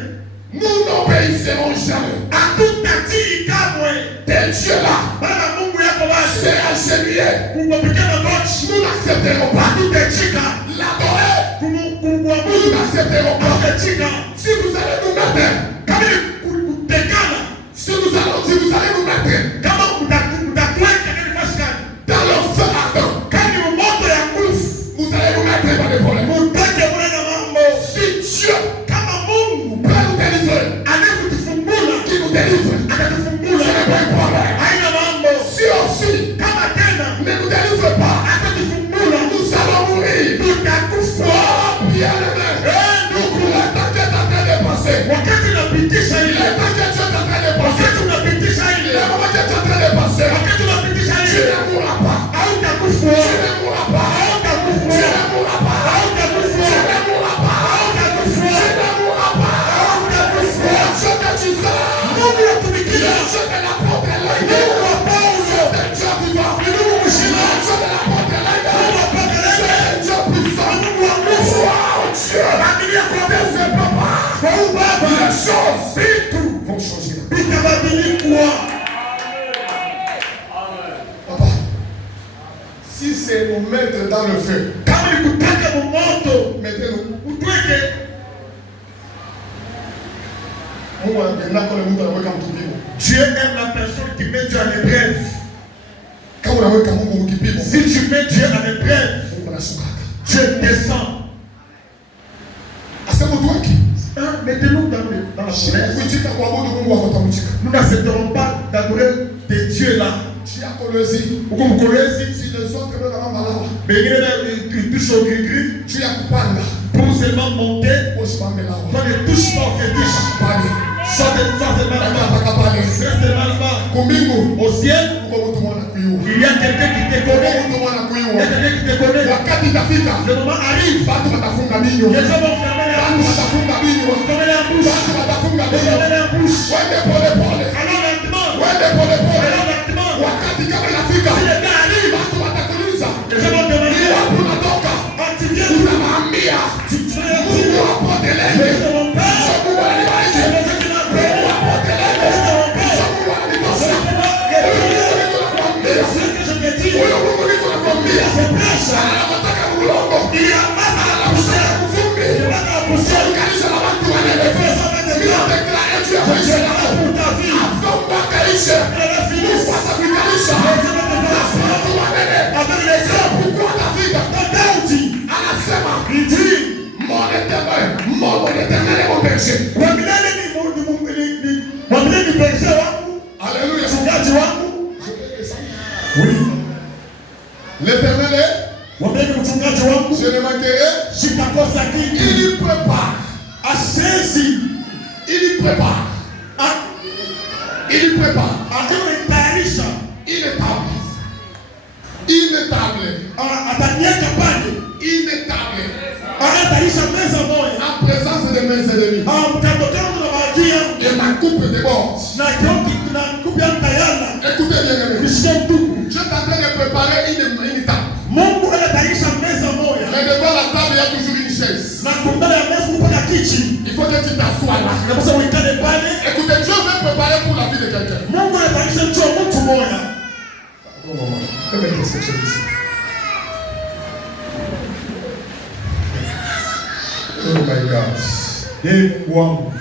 nous n'obéisserons jamais. hatutatii kamwe. Tes dieux-là, Baba Mungu yako wazi. c'est agenouillé. Kumwapikia magoti. Nous n'accepterons pas. Hatutachika. L'adorer, nous Kumwabudu. n'accepterons pas. Hatutachika. Si vous allez nous mettre, Kama ni kutekana. si vous allez nous mettre Kama mtakweka nafasi gani? dans le feu ardent, Kama ni moto ya nguvu. vous allez nous mettre dans des problèmes. Mutake mwana mambo. Si Dieu Kama Mungu peut nous délivrer, anayekutufumbula qui nous délivre, akatufumbula, ce n'est pas un problème. haina mambo. Si aussi Kama tena ne nous délivre pas, akatufumbula, nous allons mourir. tutakufa. Oh, bien-aimé, Ndugu, le temps que tu es en train de passer, wakati unapitisha le ile, temps que tu es en train de passer, wakati unapitisha le ile, moment que tu es en train de passer, wakati unapitisha tu ile, ne mourras pas. hautakufa. Tu ne mourras pas. Hautakufa. Tu ne mourras pas. Hautakufa. Tu ne mourras pas. Hautakufa. Tu ne mourras pas. Hautakufa. Le Dieu que tu sers, Mungu le natumikia. Dieu de l'apôtre Élie, Mungu wa Paulo. le Dieu vivant, Ni Mungu le mzima. Dieu de l'apôtre Mungu Élie, wa Paulo. le Dieu puissant. Mungu wa nguvu. Wow, Dieu, Angalia kwa ne fais pas peur. Kwa huyu Baba, Les choses vitu vont changer. vitabadilikwa. Papa, si c'est nous mettre dans le feu, Kama ni kutaka moto, mettez-nous. utweke. Mungu anapenda kule mtu anaweka mtu kipimo. Dieu aime la personne qui met Dieu en épreuve. Kama unaweka Mungu mkipimo, Si tu mets Dieu en épreuve, Mungu anashukaka. Dieu descend. Asema mtu wake. Mettez-nous dans la japonaises. Kuitika kuabudu Mungu hawatamuchika. Nous n'accepterons pas d'adorer des dieux là. Chia kolezi. Huko mkolezi, Si les autres veulent la malawa. bengine touche au gris-gris Chia kupanda. pour seulement monter. Osipambelawa. On ne touche pas au fétiche. Pale. Ça seulement là-bas. Nataka pale. C'est seulement là-bas. Kumbingu. Au ciel, Kuko mtu mwana kuyua. il y a quelqu'un qui te connaît. Mtu mwana Il y a kuyua. quelqu'un qui te connaît. Wakati itafika. Le moment arrive. Watu watafunga binyo. Les gens vont fermer la Watu bouche. watafunga binyo. Fermer la bouche. Watu watafunga binyo. Fermer la bouche. Wende pole pole. Alors lentement. Wende pole pole. Alors lentement. Wakati kama inafika. Si le gars arrive, Watu watakuuliza. les gens vont demander. Wapi unatoka? Quand tu viens, Unamwambia. tu vas Mungu apotelele. de mon père. Mungu alibariki. C'est le Dieu qui m'a pris. Mungu apotelele. Mungu alitosha. Huyo Mungu niko nakwambia. Ce que je te dis, Huyo Mungu niko nakwambia. c'est prêche. Anataka mlongo. Il y a pas à la poussière. Kuvumbi. Il n'y a pas à la poussière. Kanisa la watu wanene. Ninadeklare juu ya maisha yako. Pour ta vie. Afro mpaka ishe. Elle a fini. Mungu atakuikalisha. Watu wanene. Avec les hommes. Mungu atafika. Anasema. Il dit, Mon éternel est mon berger. wamilele ni wamilele ni berger wangu, Alléluia. mchungaji wangu. Oui. L'éternel est. Wamilele ni mchungaji wangu. Je ne manquerai. Sitakosa kitu. Il y prépare. Ashenzi. Il y prépare. Il y prépare. Atamtayarisha. Inétable. Inétable. Ataniweka pale. Inétable. Anatayarisha meza moja. En présence de mes ennemis. Mtatokea na maadui yangu. Et ma coupe déborde. Na kioki na kupi tayari. Écoutez bien, amis. Nisikie ndugu. Je suis en train de préparer une table. Mungu anatayarisha meza moja. Mais devant la table, il y a toujours une chaise. Na kumbele ya meza kupa kiti. Il faut que tu t'assoies là. Unapaswa uikale pale. Écoutez, Dieu veut préparer pour la vie de quelqu'un. Mungu anatayarisha mtu wa mtu moja. Bon moment. Qu'est-ce que je dis? Oh my God. Mungu wangu.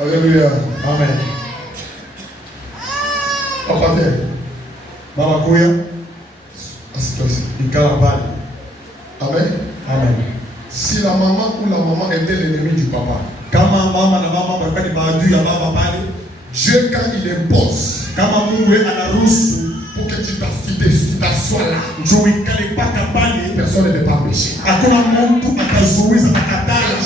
Alléluia. Amen. Papa, viens. Baba kuya. Assieds-toi ici. Ikala pale. Amen. Amen. Si la maman ou la maman était l'ennemi du papa, Kama mama na mama walikuwa ni maadui ya baba pale, Dieu quand il impose kama Mungu anaruhusu pour que tu t'assoies là, njoo ikale paka pale, personne n'est pas péché. hakuna mtu atazuiza makatala.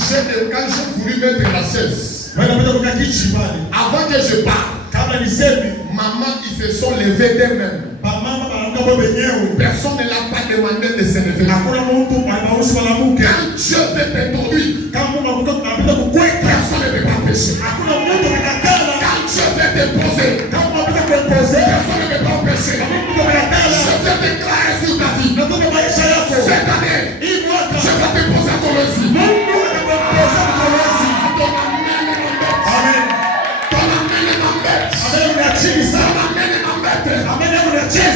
Quand j'ai voulu mettre la chaise, Wewe unapenda kukaa kiti pale. avant que je parte, Kabla niseme, maman, ils se sont levés d'eux-mêmes. mama wanaamka baba wenyewe. Personne ne l'a pas demandé de se lever. Hakuna mtu anaruhusu mwanamke. Quand Dieu veut t'introduire, Kama Mungu anapenda kukweka, personne ne peut pas pécher. hakuna mtu atakatala. Quand Dieu veut t'imposer, Kama unapenda kuimpoze, personne ne peut pas pécher. mtu atakatala. Je vais déclarer sur ta vie. Nataka maisha yako. Cette année, Hii mwaka je vais te poser à ton récit. Mungu atakuongoza mkonozi. Ton amène est en bête. Amen. Ton amène est en bête. Amen ni achini Ton sana. amène est en bête. Amen yangu ni achini.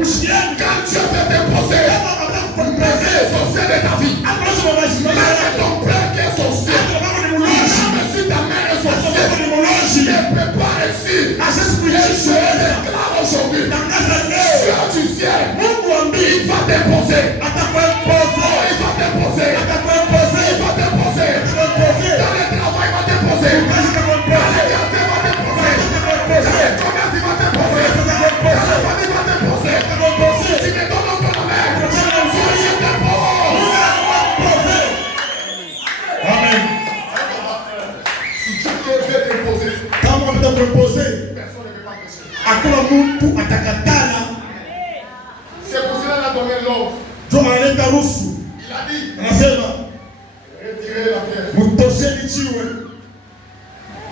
Mshikiani. Quand Dieu veut t'imposer, Kama unataka kuimpoze, les sorciers de ta vie, approche kwa maisha même yako. ton père qui est sorcier, Hata kama ni mlozi, même si ta mère est hata kama sorcière, ni mlozi, ne peut pas réussir. asisi Et je kujizoea. déclare aujourd'hui, Tangaza leo. Dieu du ciel, Mungu wa mbingu il va t'imposer. atakuimpoza. Oh, il va t'imposer. Atakuimpoza. Il va t'imposer. Atakuimpoza. Dans le travail, il va t'imposer. Kazi Dans atakuimpoza. les quartiers, il va t'imposer. Atakuimpoza. Dans les commerces, il va t'imposer. Dans la famille, il va t'imposer. Atakuimpoza. Tu me donnes encore la main. Achana na Oh, uzuri. je t'impose. Mungu atakuimpoza. Amen. Si Dieu veut t'imposer, Kama unataka kuimpoze, personne ne peut pas pécher. hakuna mtu atakatala. C'est pour cela qu'il a donné l'ordre. Ndio analeta ruhusu. Il a dit, Anasema retirez la pierre. mtosheni jiwe.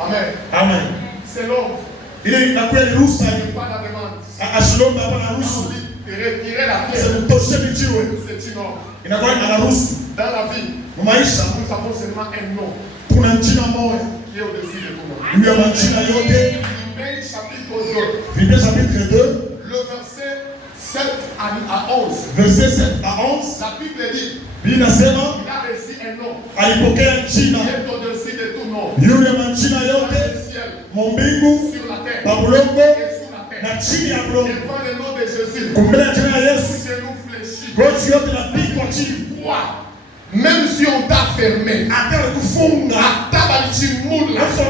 Amen. Amen. C'est l'ordre. Ile inakuwa ni ruhusa. Pas la demande. Ashilomba hapa na On ruhusu. dit, retirez la Sasa pierre. mtosheni jiwe. C'est une ordre. Inakuwa anaruhusu. Dans la vie, Maisha nous avons seulement un nom kuna jina moja. qui est au-dessus de tout nom. Juu ya majina yote. Philippiens chapitre 2, Philippiens chapitre 2, le verset 7 à 11. verset 7 à 11. La Bible dit, Biblia inasema il a reçu un nom alipokea jina qui est au-dessus de tout nom. yule majina Dans yote le ciel, mbingu sur la terre, na bulongo et sous la terre. na chini ya bulongo. Devant le nom de Jésus, Kumbele jina ya Yesu, tout genou fléchit. goti yote inapigwa chini. Quoi? Même si on t'a fermé, Hata kufunga, à ta balichimoula, hata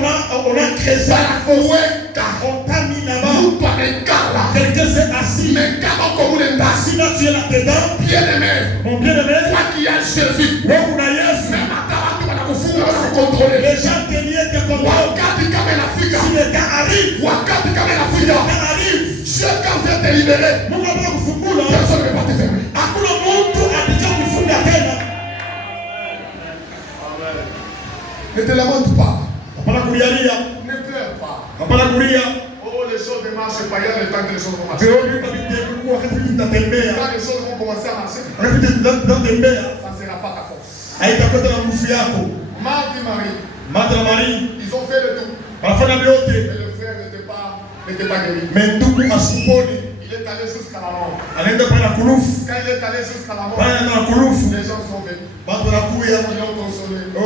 On a creusé la fouette. On t'a mis là-bas. Nous pas les là. Quelqu'un s'est assis. Mais quand on est assis, là tu es là-dedans. Bien-aimé. Mon bien-aimé. Toi qui as Jésus. Même les gens te lient te contrôlent. Si le gars arrive. Si le gars arrive. Dieu quand vient te libérer. Personne ne va te fermer. Ne te lamente pas. Ne pleure pas. Oh, les choses ne marchent pas. Il y a le temps que les choses vont marcher. Quand les choses vont commencer à marcher, ça ne sera pas ta force. Marthe et Marie, ils ont fait le tout. Mais le frère n'était pas guéri. Il est allé jusqu'à la mort. Quand il est allé jusqu'à la mort, les gens sont venus. Ils l'ont consolé. La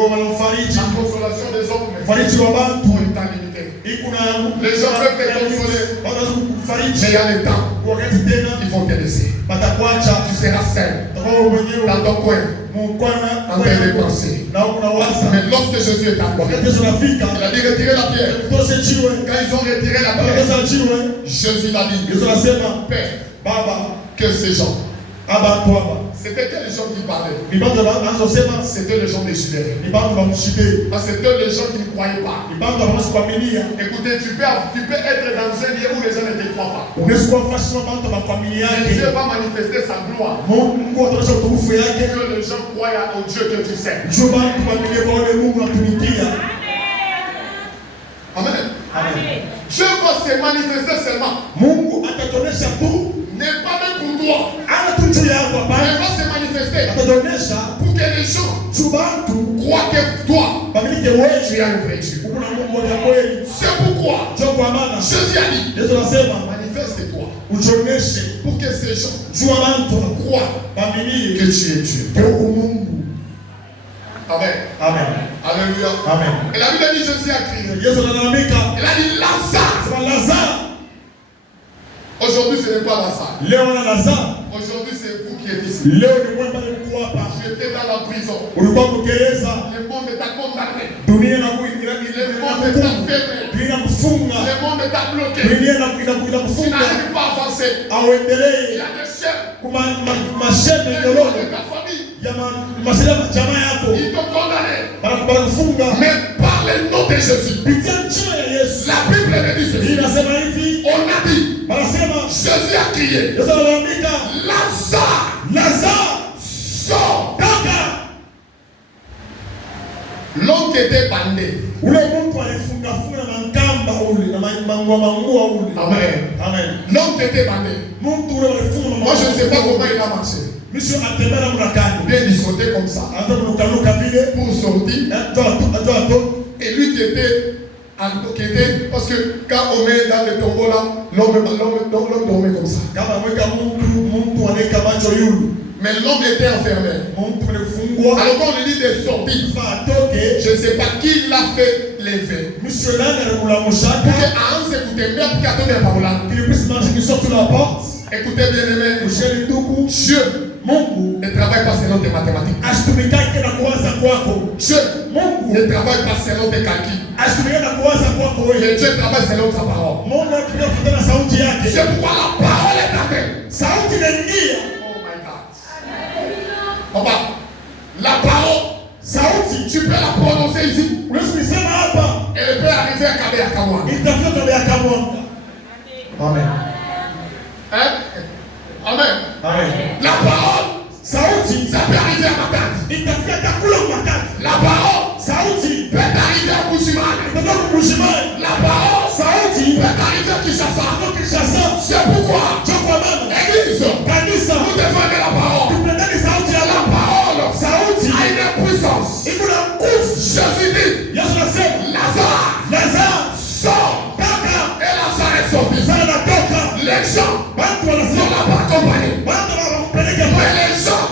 consolation des hommes pour une temps limité. Les gens peuvent te consoler. Mais il y a le temps. Ils vont te laisser. Tu seras seul. Dans ton coin. En train de penser. Mais lorsque Jésus est arrivé, il a dit retirer la pierre. Quand ils ont retiré la pierre, Jésus l'a dit, Père, que ces gens, c'était quels gens qui parlaient? C'était les gens déchirés. C'était les gens qui ne croyaient pas. Écoutez, tu peux être dans un lieu où les gens ne te croient pas. Et Dieu va manifester sa gloire. Que les gens croient au Dieu que tu sais. Amen. Dieu va se manifester seulement. N'est pas même pour toi. Mais va se manifester pour que les gens croient que toi, tu as un vrai Dieu. C'est pourquoi Jésus a dit, manifeste-toi pour que ces gens croient que tu es Dieu. Amen. Alléluia. Et la Bible dit, Jésus a crié. Il a dit, Lazare. Aujourd'hui, ce n'est pas Lazare. Aujourd'hui, c'est vous qui êtes ici. Tu étais dans la prison. Le monde t'a condamné. Le monde t'a fermé. Le monde t'a bloqué. Tu n'arrives pas à avancer. Il y a des chaînes. Les gens de ta famille. Ils t'ont condamné. Mais par le nom de Jésus. La Bible me dit ceci. On a dit. Jésus a crié. Lazare, sors. L'homme qui était bandé. Amen. L'homme qui était bandé. Moi je ne sais pas comment il a marché. Bien il sautait comme ça. Pour sortir. Et lui qui était parce que quand on met dans le tombeau là, l'homme dormait comme ça. Mais l'homme était enfermé. Alors quand on lui dit de sortir, je ne sais pas qui l'a fait lever. Écoutez bien aimé, Dieu ne travaille pas selon tes mathématiques. Dieu ne travaille pas selon tes calculs. Mais Dieu travaille selon ta parole. C'est pourquoi la parole est ta main. Oh my God. Papa, la parole, tu peux la prononcer ici. Elle peut arriver à Kamoa. Amen. Hein? Amen. La parole, ça peut arriver à ma tante. La parole, peut arriver à Bouchimane. La parole, peut arriver à Kinshasa. C'est pourquoi, Église, nous devons aimer la parole. La parole a une puissance. Jésus dit, Lazare, sort. Et Lazare est sorti. Les gens ne l'ont pas accompagné. Mais les gens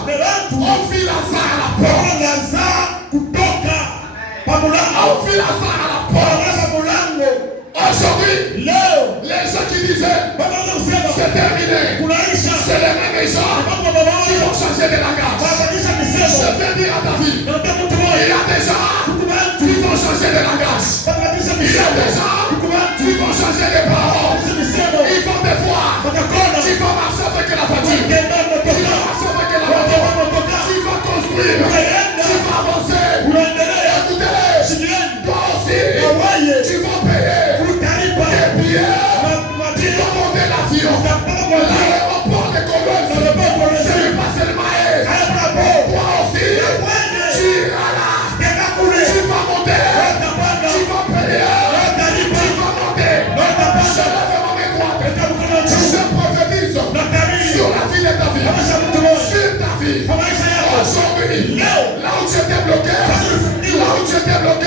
ont vu Lazare à la porte. Ont vu Lazare à la porte. Aujourd'hui, les gens qui disaient c'est terminé, c'est les mêmes gens qui vont changer de langage. Je vais dire à ta vie, il y a des gens qui vont changer de langage. Il y a des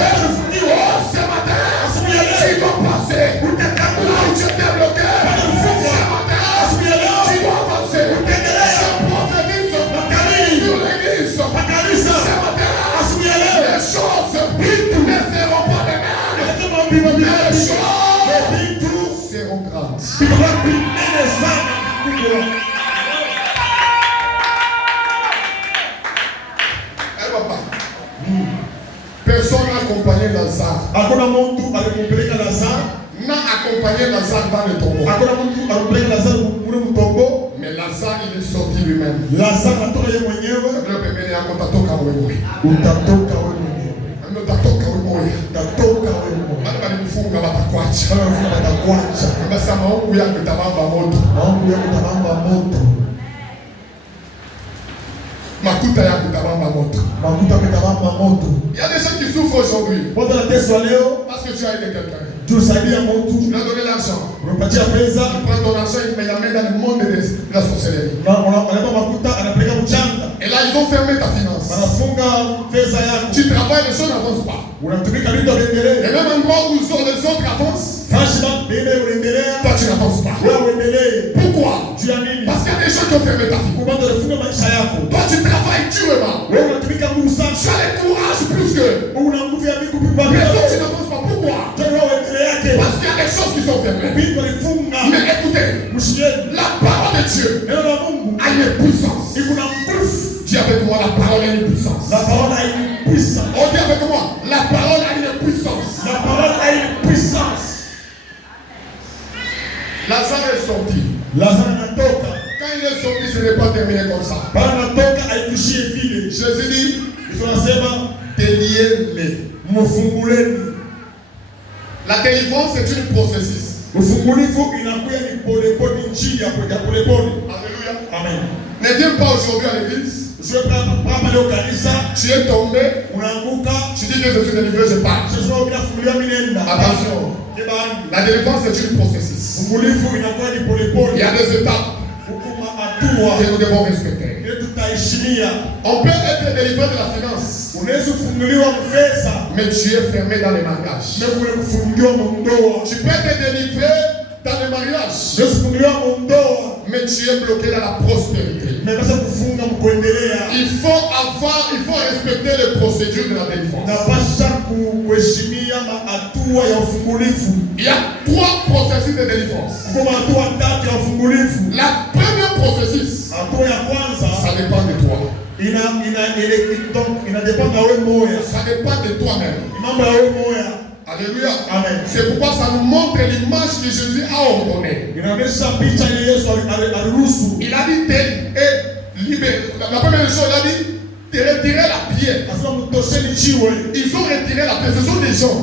Oh, ce matin, tu dois passer là où tu étais bloqué. Ce matin, tu dois avancer. Je prophétise sur l'église. Ce matin, les choses ne seront pas les mêmes. Les choses seront grandes. Personne n'a accompagné Lazare. N'a accompagné Lazare dans le tombeau. Mais Lazare, il est sorti lui-même. Le bébé est à Kotatoka Wewe. Mfunga batakwacha. Basa maungu ya kutabamba moto. Makuta ya kutabamba moto. Il y a des gens qui souffrent aujourd'hui. Parce que tu as aidé quelqu'un. Tu lui as donné l'argent. Il prend ton argent, il l'amène dans le monde de la sorcellerie. Et là, ils ont fermé ta finance. Tu travailles, les choses n'avancent pas. Et même endroit où les autres avancent, toi tu n'avances pas. Pourquoi? Parce qu'il y a des gens qui ont fermé ta vie. Toi tu travailles durement. Tu as le courage plus que. Mais toi tu n'avances pas. Pourquoi? Parce qu'il y a des choses qui sont fermées. Mais écoutez, la parole de Dieu a une puissance. Dis avec moi, la parole a une puissance. On dit avec moi, la parole a une puissance. Lazare est sorti. Quand il est sorti, ce n'est pas terminé comme ça. Jésus dit, déliez-les. La délivrance est une processus. Alléluia. Amen. Ne viens pas aujourd'hui à l'église. Tu es tombé. Tu dis que je suis délivré, je pars. Attention. La délivrance est une processus. Il y a des étapes que nous devons respecter. On peut être délivré de la finance, mais tu es fermé dans les mariages. Tu peux être délivré dans le mariage, mais tu es bloqué dans la prospérité. Il faut respecter les procédures de la délivrance. Il y a 3 processus de délivrance. La première processus, ça dépend de toi. Ça dépend de toi-même. Alléluia. Amen. C'est pourquoi ça nous montre l'image que Jésus a ordonnée. Il a dit la première chose, il a dit de retirer la pierre. Ils ont retiré la pierre. Ce sont des gens,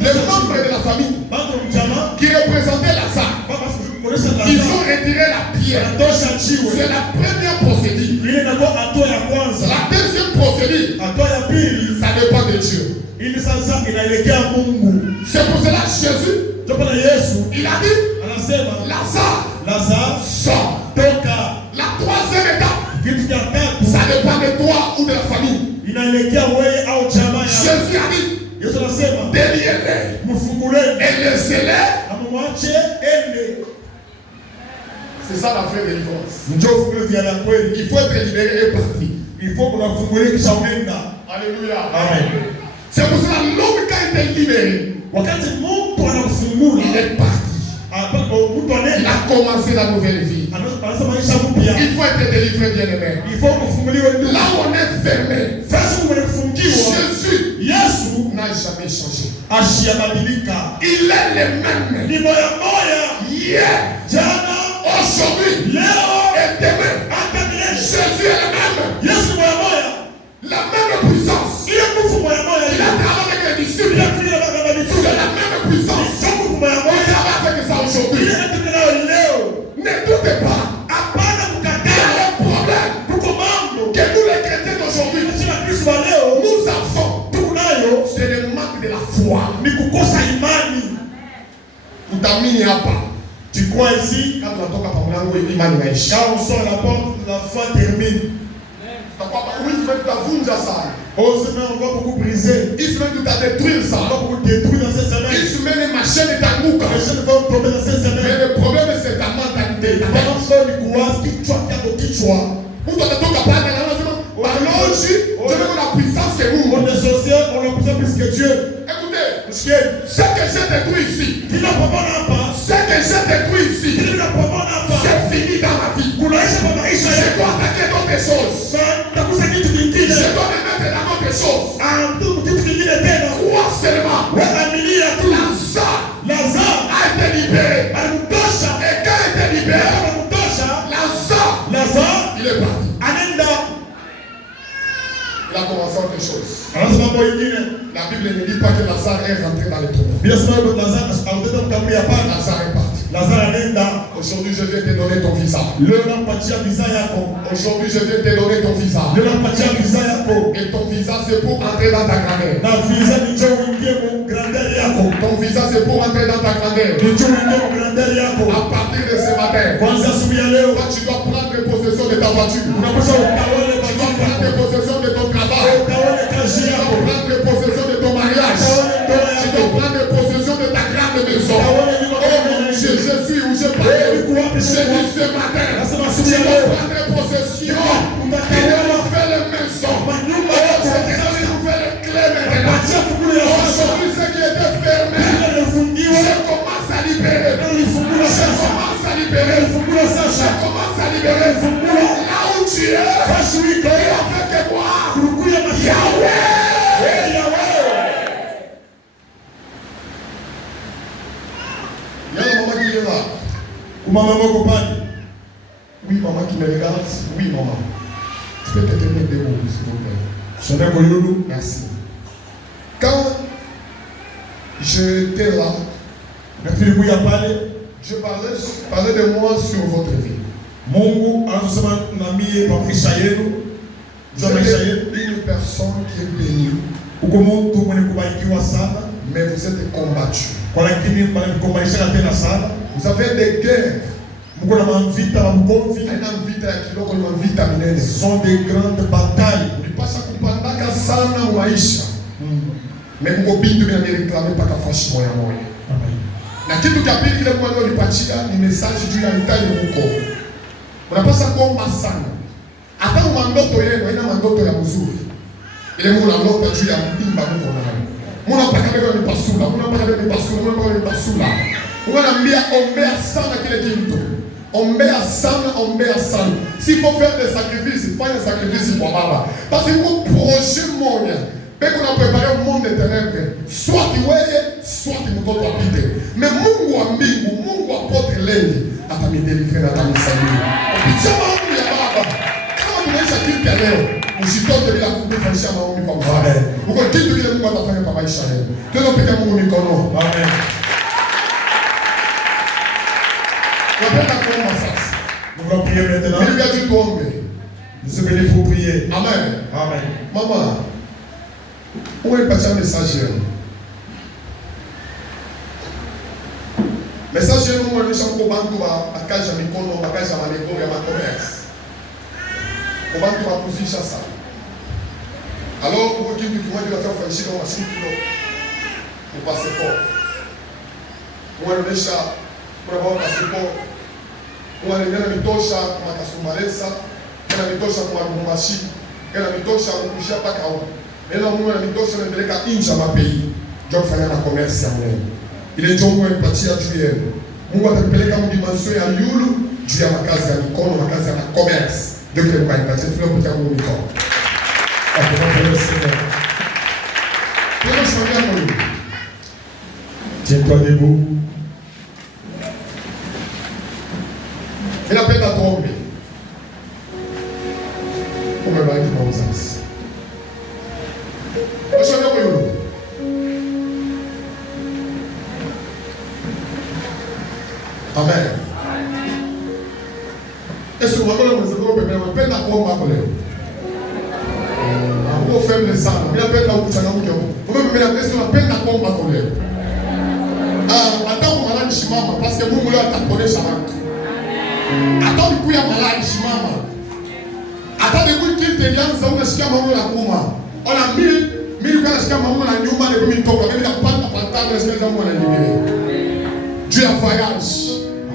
les membres de la famille qui représentaient Lazare. Ils ont retiré la pierre. C'est la première procédure. La deuxième procédure, ça dépend de Dieu. C'est pour cela que Jésus, il a dit, Lazare, sort. La troisième étape, ça dépend de toi ou de la famille. Jésus a dit, déliez-les et laissez-les. C'est ça la vraie délivrance. Il faut être libéré et parti. Alléluia. Amen. C'est pour cela que l'homme, quand il est libéré, il est parti. Il a commencé la nouvelle vie. Il faut être délivré, bien aimé. Là où on est fermé, Jésus n'a jamais changé. Il est le même. Hier, aujourd'hui et demain. Jésus est le même. La même puissance. Il a travaillé avec les disciples. C'est la même puissance. Il travaille avec ça aujourd'hui. Ne doutez pas. Il y a un problème que nous les chrétiens d'aujourd'hui nous avons. C'est le manque de la foi. Tu crois ici, quand on toka pa mlango imani inaishi. Quand on sort la porte, la foi termine. Oui, tu vas vunja sana. Aux semaines, on va beaucoup briser. Une semaine, tu t'as détruit ça. On va beaucoup détruire dans ces semaines. Une semaine, ma chaîne est à nous. Les chaînes vont tomber dans ces semaines. Mais le problème, c'est ta mentalité. Pendant ce temps, les courants, qui tu as Pour toi, tu as parlé à la je veux la puissance c'est vous. On est social, on a besoin plus que Dieu. Écoutez, ce que j'ai détruit ici, ce que j'ai détruit ici, c'est fini dans ma vie. Je dois attaquer d'autres choses. Je dois me mettre dans d'autres choses. Crois seulement. Lazare a été libéré. Et quand il était libéré, Lazare, il est parti. Il a commencé autre chose. La Bible ne dit pas que Lazare est rentré dans les tombeaux. Lazare est parti. Aujourd'hui, je viens te donner ton visa. Aujourd'hui, je viens te donner ton visa. Et ton visa, c'est pour entrer dans ta grandeur. Ton visa, c'est pour entrer dans ta grandeur. À partir de ce matin, toi, tu dois prendre possession de ta voiture. Tu dois prendre possession de ton travail. Tu dois prendre possession de ton mariage. Tu dois prendre possession de ta grande maison. Je suis où je parle. Je dis ce matin, tu dois prendre possession. Tu dois faire le maison. Tu dois faire le clé maintenant. Aujourd'hui, ce qui était fermé, je commence à libérer. Je commence à libérer. Je commence à libérer. Là où tu es, avec moi, Yahweh. Il y a la maman qui est là. Oui, maman qui me regarde. Oui, maman. Je peux te tenir des mots, s'il vous plaît. Merci. Quand j'étais là, je parlais de moi sur votre vie. Une personne qui est bénie, mais vous êtes combattu. Vous avez des guerres. Ce sont des grandes batailles. Mais vous ne réclamez pas qu'à faire moya moya. Na kitu cha pili kile mwana ulipatia ni message juu ya hitaji huko. Unapaswa kuomba sana. Hata mandoto yenu haina mandoto ya mzuri. Ile Mungu analota juu ya mpimba Mungu nayo. Mungu anataka leo ni pasula, Mungu anataka leo ni pasula, Mungu anataka ni pasula. Mungu anambia ombea sana kile kitu. Ombea sana. S'il faut faire des sacrifices, fanya sacrifice kwa baba. Parce que vous projet moya. Dès qu'on a préparé un monde de ténèbres, soit tu es, soit tu mtoto apite. Mais Mungu wa mbingu, Mungu apôtre lengi, atamidélivrer na atamisamehe. Kupitia maombi ya baba. Kama tunaisha kitu ya leo, usitoke bila kufanyisha maombi kwa mfano. Uko kitu kile Mungu atafanya kwa maisha yenu. Tunapiga Mungu mikono. Amen. Napenda kuomba sasa. Nous allons prier maintenant. Il y a du tombe. Nous allons venir pour prier. Amen. Amen. Maman. Où est le messager? Messager, nous allons chercher au banque à Kaja Mikono, à Kaja Maleko et à ma commerce. Au banque à pousser ça. Alors, vous qui me dites, faire franchir dans ma chute, au passeport. Nous allons chercher pour avoir un passeport. Nous allons chercher pour ma Kasumalesa, nous allons chercher pour ma Mumashi, nous allons chercher pour ma Mushapakao. Et là, nous avons tous les cas incha ma pays. Je vais faire un commerce à moi. Il est toujours un parti à tuer. Nous avons appelé comme dimension à Yulu, tu as ma case à Nikon, ma case à ma commerce. Donc, je vais faire un parti à Nikon. Tiens-toi debout. Il a peine à tomber. Pour me battre dans vos sens. Amen. Est-ce que vous avez peine à combattre? Vous faites les sangs. Vous avez peine à vous peine à combattre. Attends, malade chimama, parce que vous voulez attaquer Shaman. Attends, vous êtes malade chimama. Attends, vous êtes malade chimama. Ona mimi kana sikia maman na nyuma ndio mimi toka kile kapanda pantana sasa kama mwana nyingine. Dieu ya voyage.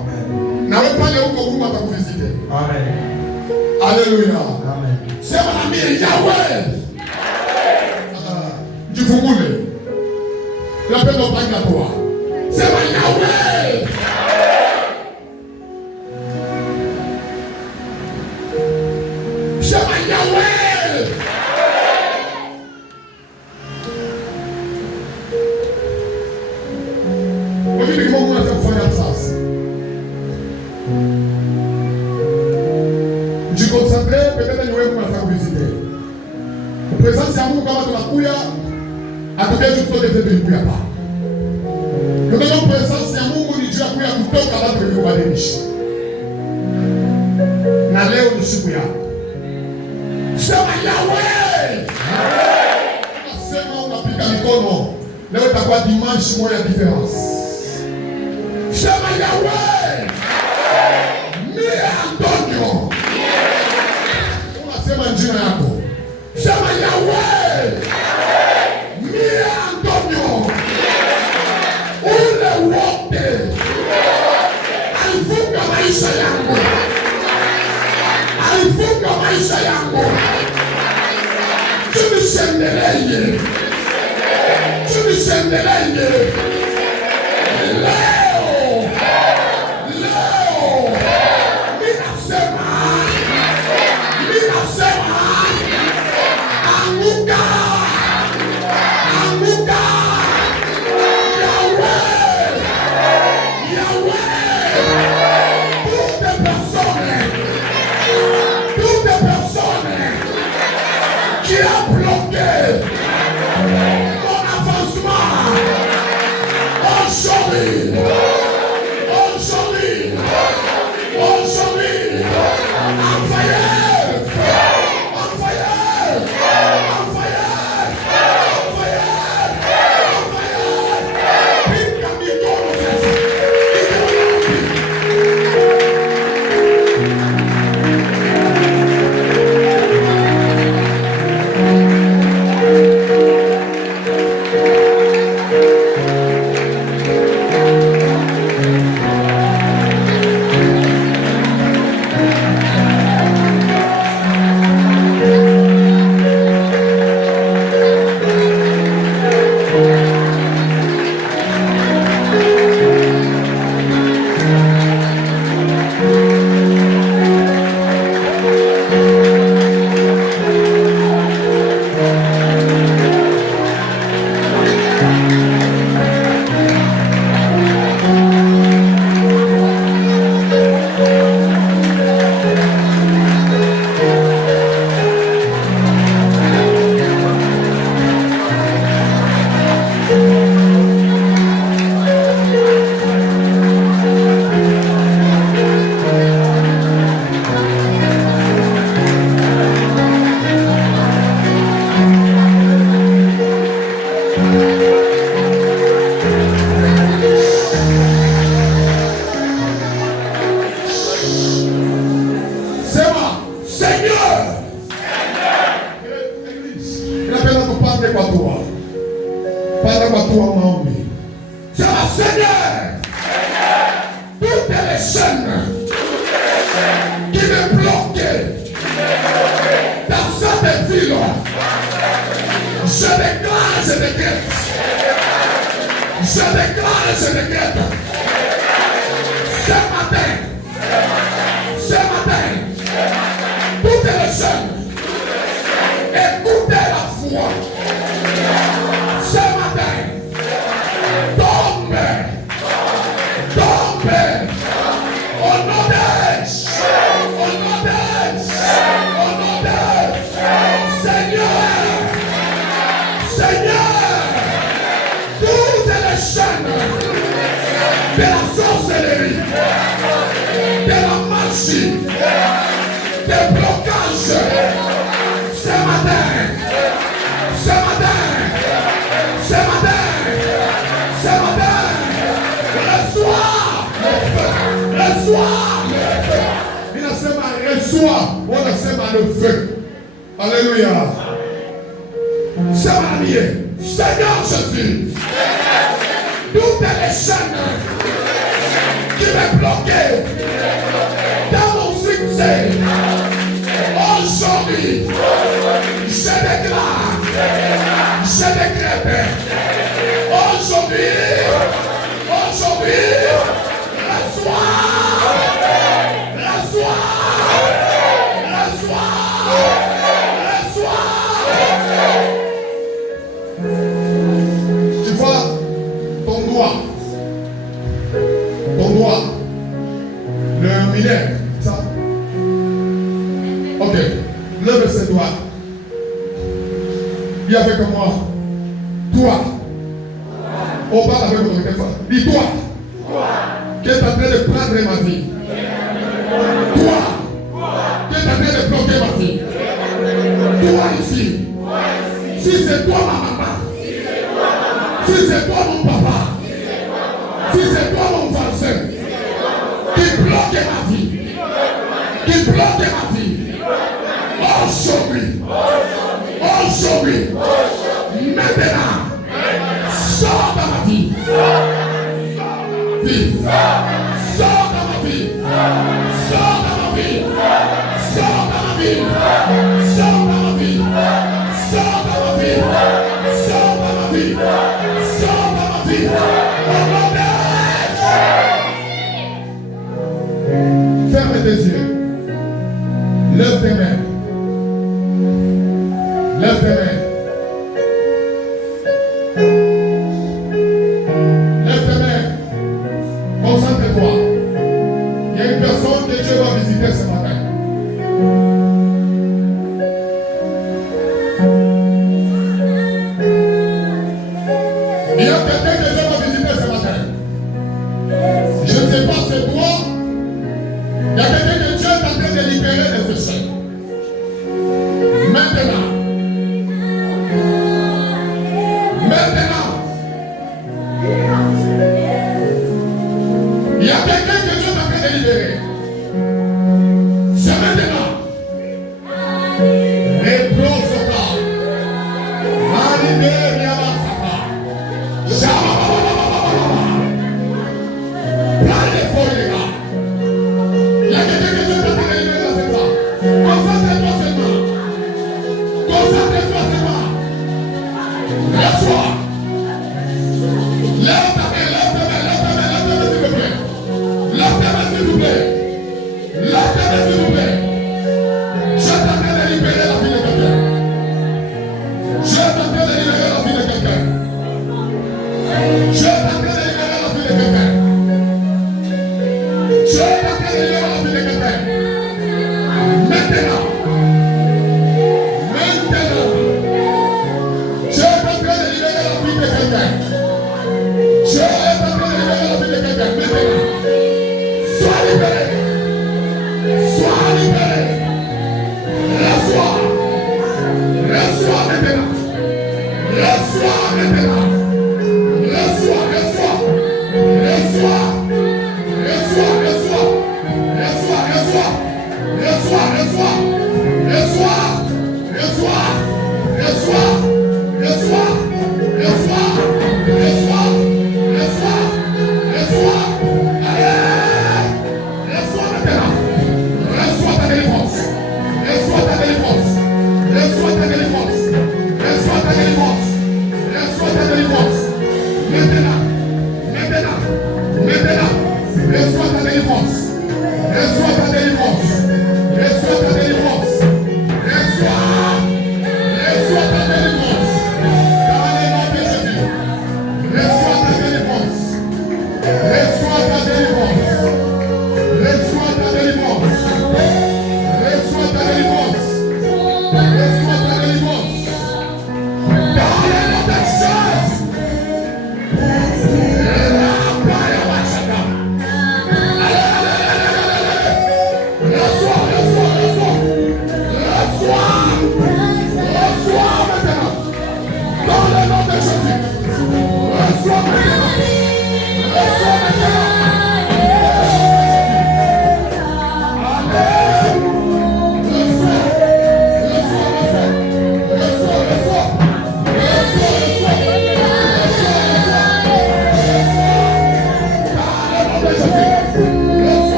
Amen. Na wewe pale huko Mungu atakuvisite. Amen. Alléluia. Amen. Sema na mimi Yahweh. Jifungule. Napenda upanga toa. Sema Yahweh. Sema Yahweh. Wewe ni Mungu anataka sasa. Jikonsantre, peut-être ni wewe unataka kuvisite. Presence ya Mungu kama tunakuya atakaye tutoke tulipokuja hapa. Ndio presence ya Mungu ni juu ya kuya kutoka watu waliobadilisha. Na leo ni siku yako. Sema Yahweh. Sema unapiga mikono. Leo itakuwa dimanche moja ya difference. Sema Yahweh. Mie Antonio. Unasema jina yako. Sema Yahweh. Mie Antonio. Ule wote alifunga maisha yangu. Alifunga maisha yangu. Tunishendeleye. Tunishendeleye. Leo. Ninasema. Anguka. Toutes les personnes qui ont bloqué mon avancement, aujourd'hui, Reçois, on a le feu. Alléluia. C'est ma vie. Seigneur Jésus, toutes les chaînes qui me bloquent dans mon succès, aujourd'hui, je déclare, je décrète, aujourd'hui, reçois. Tu vois ton doigt, le militaire, ça. Ok, lève ses doigts. Dis avec moi, toi. On parle avec votre téléphone. Dis toi. Qui est en train de prendre ma vie. Toi. Qui est en train de bloquer ma vie. Toi ici. Si c'est toi ma maman. Si c'est toi mon papa. Si c'est toi mon voisin. Qui bloque ma vie. Qui bloque ma vie. Aujourd'hui. Maintenant. Sors dans ma vie. Sors dans ma vie. Sors dans ma vie. Sors dans ma vie. Sors dans ma vie. Sors dans ma vie. Sors dans ma vie. Sors dans ma vie. Ferme tes yeux. Lève tes mains. Lève tes mains. Lève tes mains. Concentre-toi. Il y a une personne que Dieu va visiter ce matin. Il y a quelqu'un que Dieu va visiter ce matin. Je ne sais pas c'est toi. Il y a quelqu'un que Dieu est en train de libérer de ce chèque. Maintenant. Il y a quelqu'un